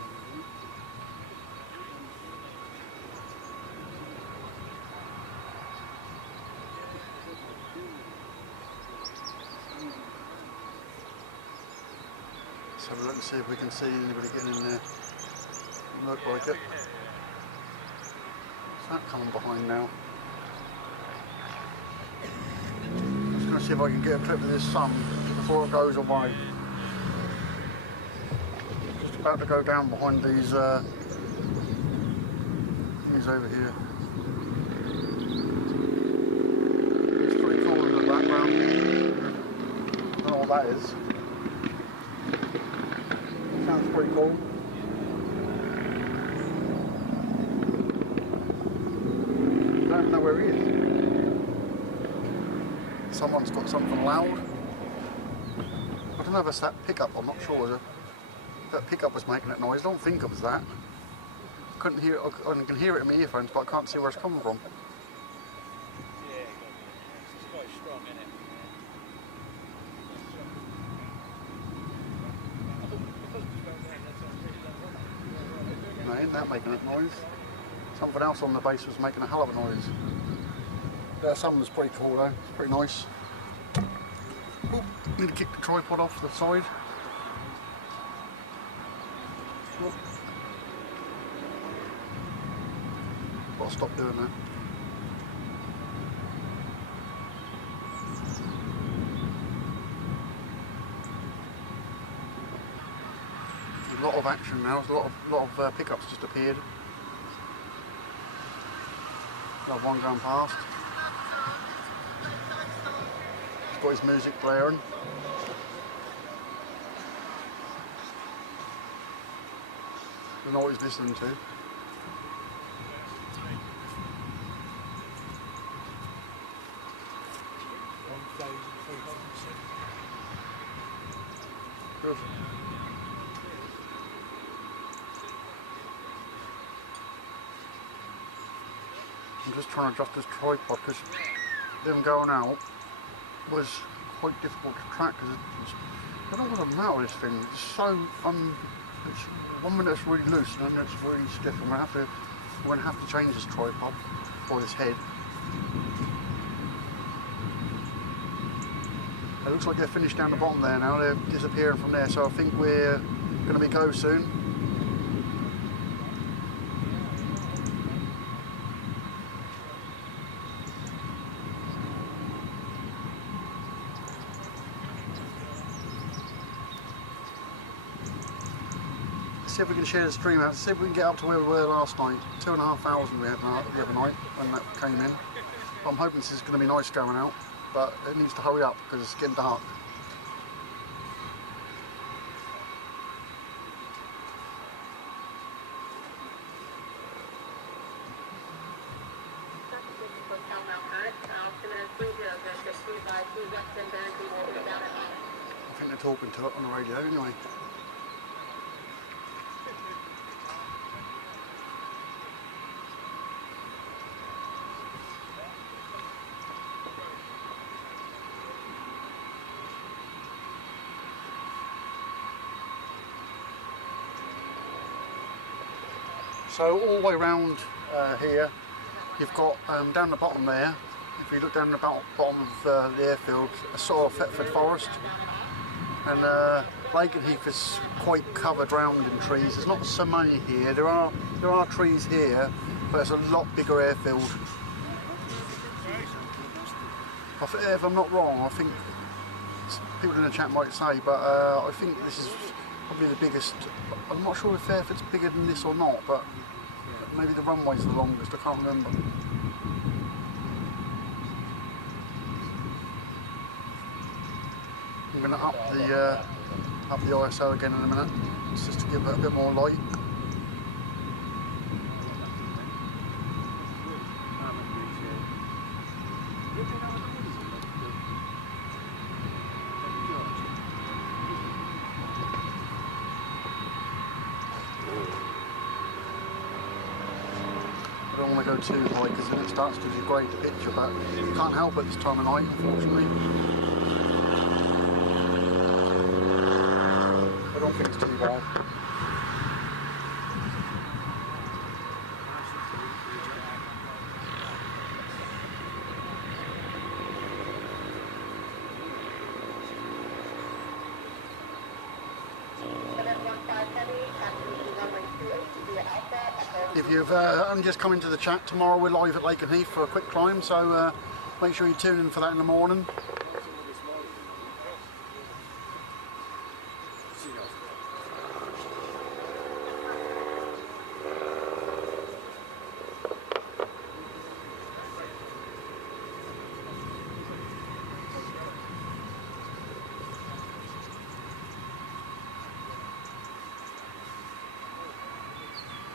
Let's have a look and see if we can see anybody getting in there. Doesn't look like it. What's that coming behind now? I'm just going to see if I can get a clip of this sun before it goes away. About to go down behind these over here. It's pretty cool in the background. I don't know what that is. Sounds pretty cool. I don't know where he is. Someone's got something loud. I don't know if it's that pickup, I'm not sure, is it? that pickup was making that noise. I don't think it was that. Couldn't hear it. I can hear it in my earphones, but I can't see where it's coming from. Yeah, it's quite strong, isn't it? No, ain't that making that noise. Something else on the base was making a hell of a noise. Yeah, some was pretty cool though. It's pretty nice. Oh, need to kick the tripod off the side. Oh. Gotta stop doing that. A lot of action now. There's a lot of pickups just appeared. Got one going past. He's got his music blaring. Don't know what he's listening to. Good. I'm just trying to adjust this tripod because them going out was quite difficult to track because I don't know what the matter with this thing. It's so it's 1 minute it's really loose and then it's really stiff. We're gonna have to change this tripod or this head. It looks like they're finished down the bottom there now. They're disappearing from there, so I think we're gonna be go soon. See if we can share the stream out, see if we can get up to where we were last night. 2,500 we had the other night when that came in. I'm hoping this is going to be nice going out, but it needs to hurry up because it's getting dark. I think they're talking to it on the radio anyway. So all the way around here, you've got down the bottom there, if you look down the bottom of the airfield, a sort of Thetford forest, and Lakenheath is quite covered round in trees. There's not so many here. There are trees here, but it's a lot bigger airfield. If I'm not wrong, I think people in the chat might say, but I think this is probably the biggest. I'm not sure if Thetford's bigger than this or not, but maybe the runway's the longest. I can't remember. I'm going to up the ISO again in a minute, just to give it a bit more light. I don't want to go too high because then it starts to degrade the picture, but you can't help it this time of night, unfortunately. I don't think it's too bad. If you've only just come into the chat, tomorrow we're live at Lakenheath for a quick climb, so make sure you tune in for that in the morning.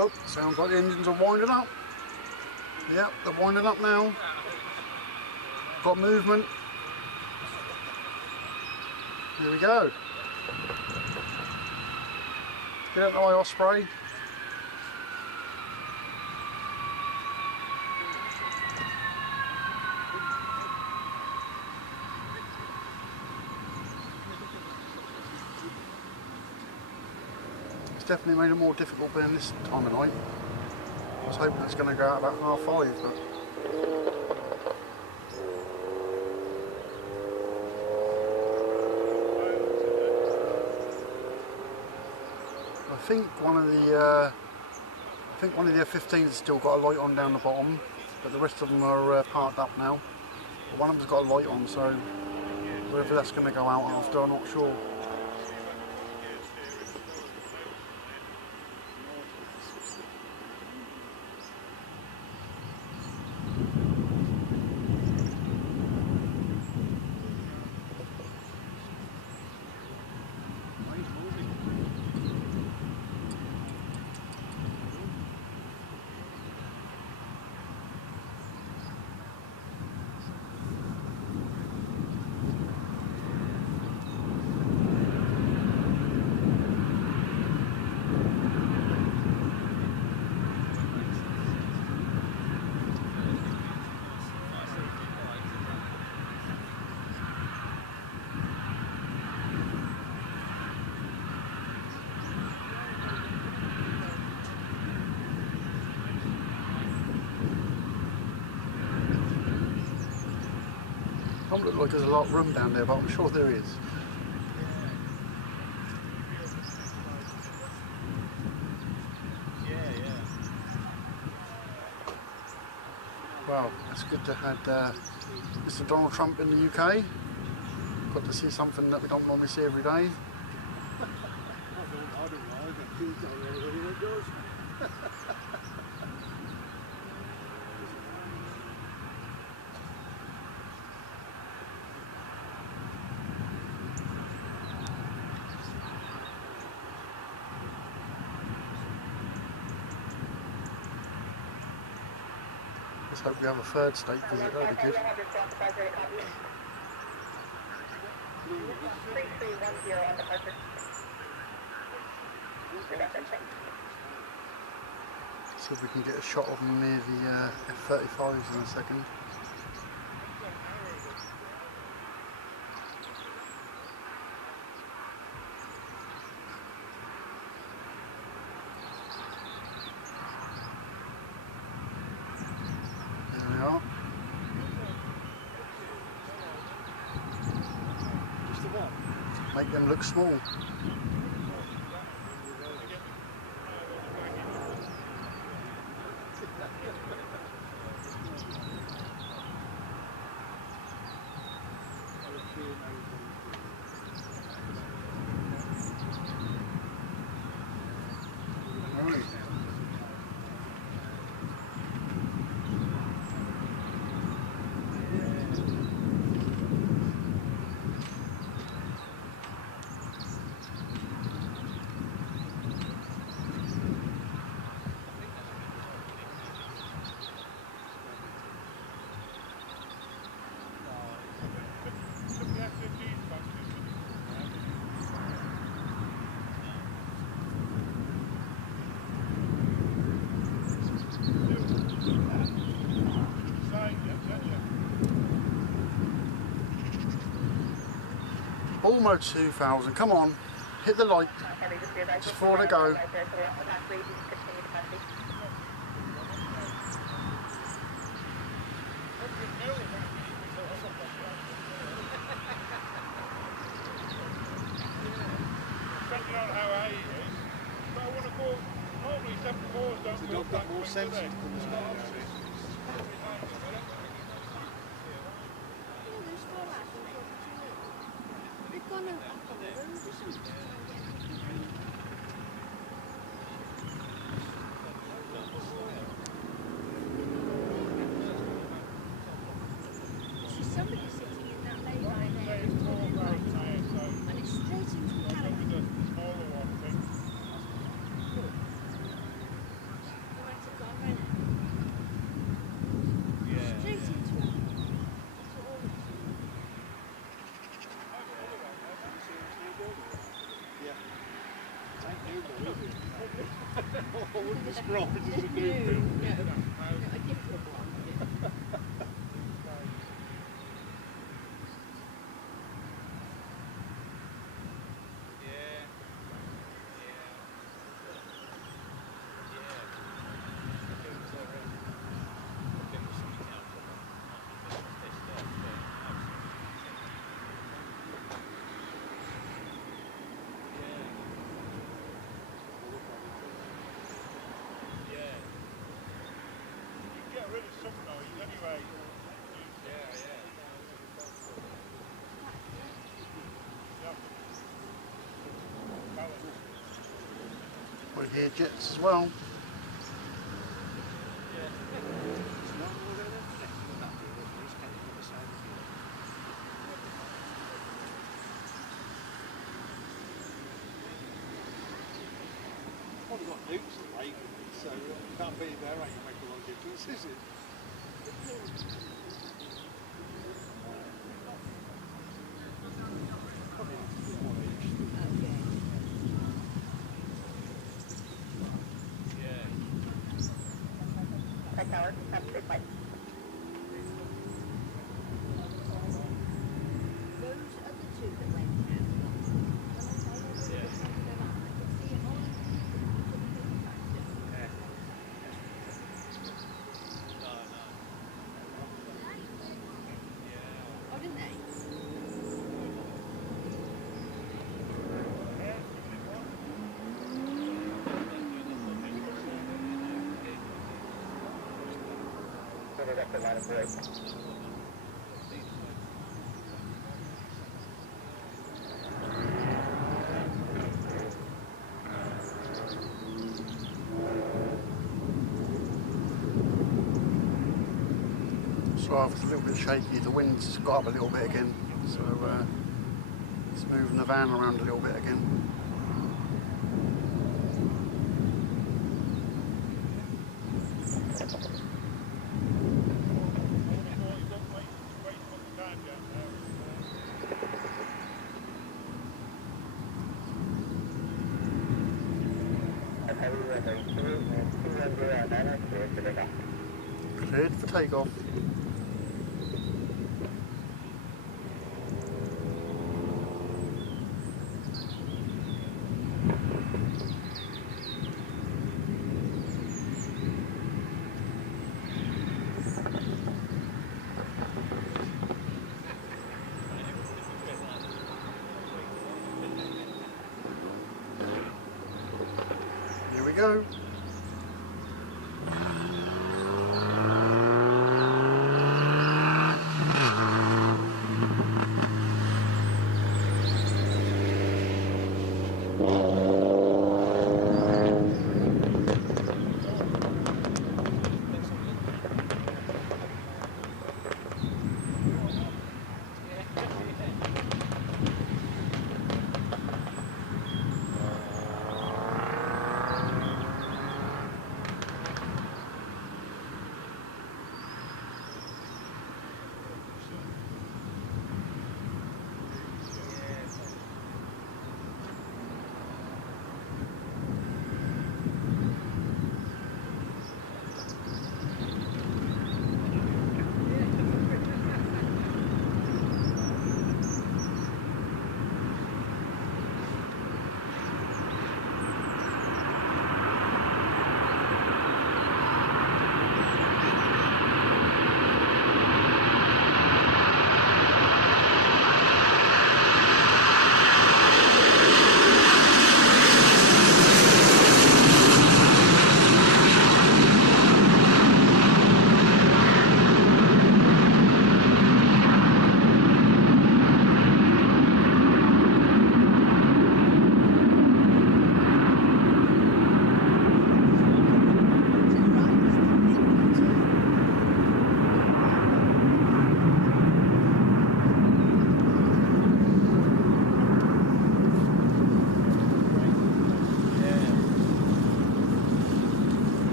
Oh, sounds like the engines are winding up. Yep, they're winding up now. Got movement. Here we go. Get out the eye Osprey. It's definitely made it more difficult being this time of night. I was hoping it's going to go out about 5:30, but I think one of the F-15s still got a light on down the bottom, but the rest of them are parked up now. But one of them's got a light on, so whether that's going to go out after, I'm not sure. Don't look like there's a lot of room down there, but I'm sure there is. Well, it's good to have Mr. Donald Trump in the UK. Got to see something that we don't normally see every day. I don't know, it goes. Let's hope we have a third state visit, that'd be good. 3310 on departure. See if we can get a shot of them near the F-35s in a second. There we are. Make them look small. Right. Almost 2,000. Come on, hit the light. Just 4 to go. Depending on how high it is, but I want to go. Normally 7.4s don't go that more sensitive. Somebody sitting in that lay-by there is talking right, and it's straight into the cabin. You might have gone, right? I wouldn't describe it as a new No, build. no, a different one. Get rid of some noise anyway. We hear jets as well. Probably got nukes at Lakenheath, so that being there ain't gonna make a lot of difference, is it? Probably one each. Flight tower, have a good flight. Those are the two that went out. When I say I could see it all. Oh, didn't they? Put it up to line of break. So it's a little bit shaky, the wind's got up a little bit again, so it's moving the van around a little bit again. Okay, we were going through and 210 cleared for takeoff. Cleared for takeoff. Here we go.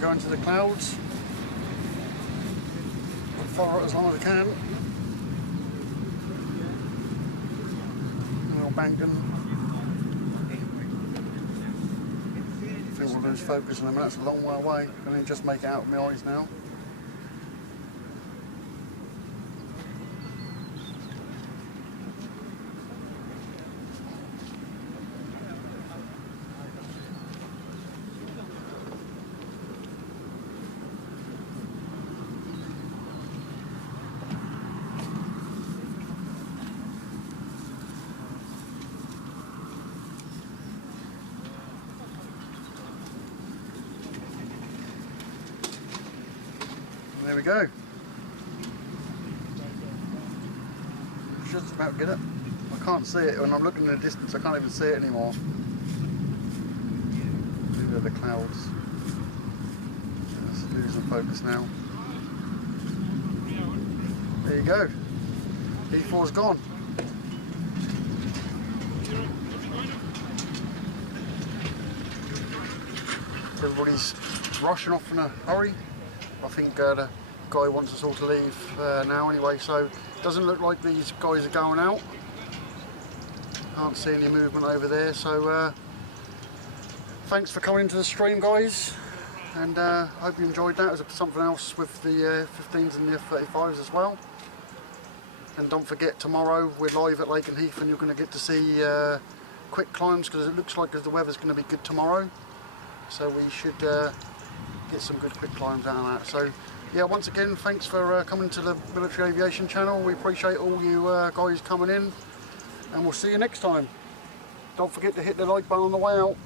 to go into the clouds. Follow it as long as I can. And I'll bank them. I think we'll lose focus in a minute, it's a long way away. I can only just make it out with my eyes now. There we go. Just about get it. I can't see it when I'm looking in the distance. I can't even see it anymore. These are the clouds. Let's losing focus now. There you go. E4's gone. Everybody's rushing off in a hurry. I think the guy wants us all to leave now anyway, so it doesn't look like these guys are going out. Can't see any movement over there, so thanks for coming into the stream, guys, and hope you enjoyed that. There's something else with the F-15s and the F-35s as well. And don't forget, tomorrow we're live at Lakenheath and you're going to get to see quick climbs, because it looks like the weather's going to be good tomorrow, so we should get some good quick climbs out of that. So yeah, once again, thanks for coming to the Military Aviation channel. We appreciate all you guys coming in, and we'll see you next time. Don't forget to hit the like button on the way out.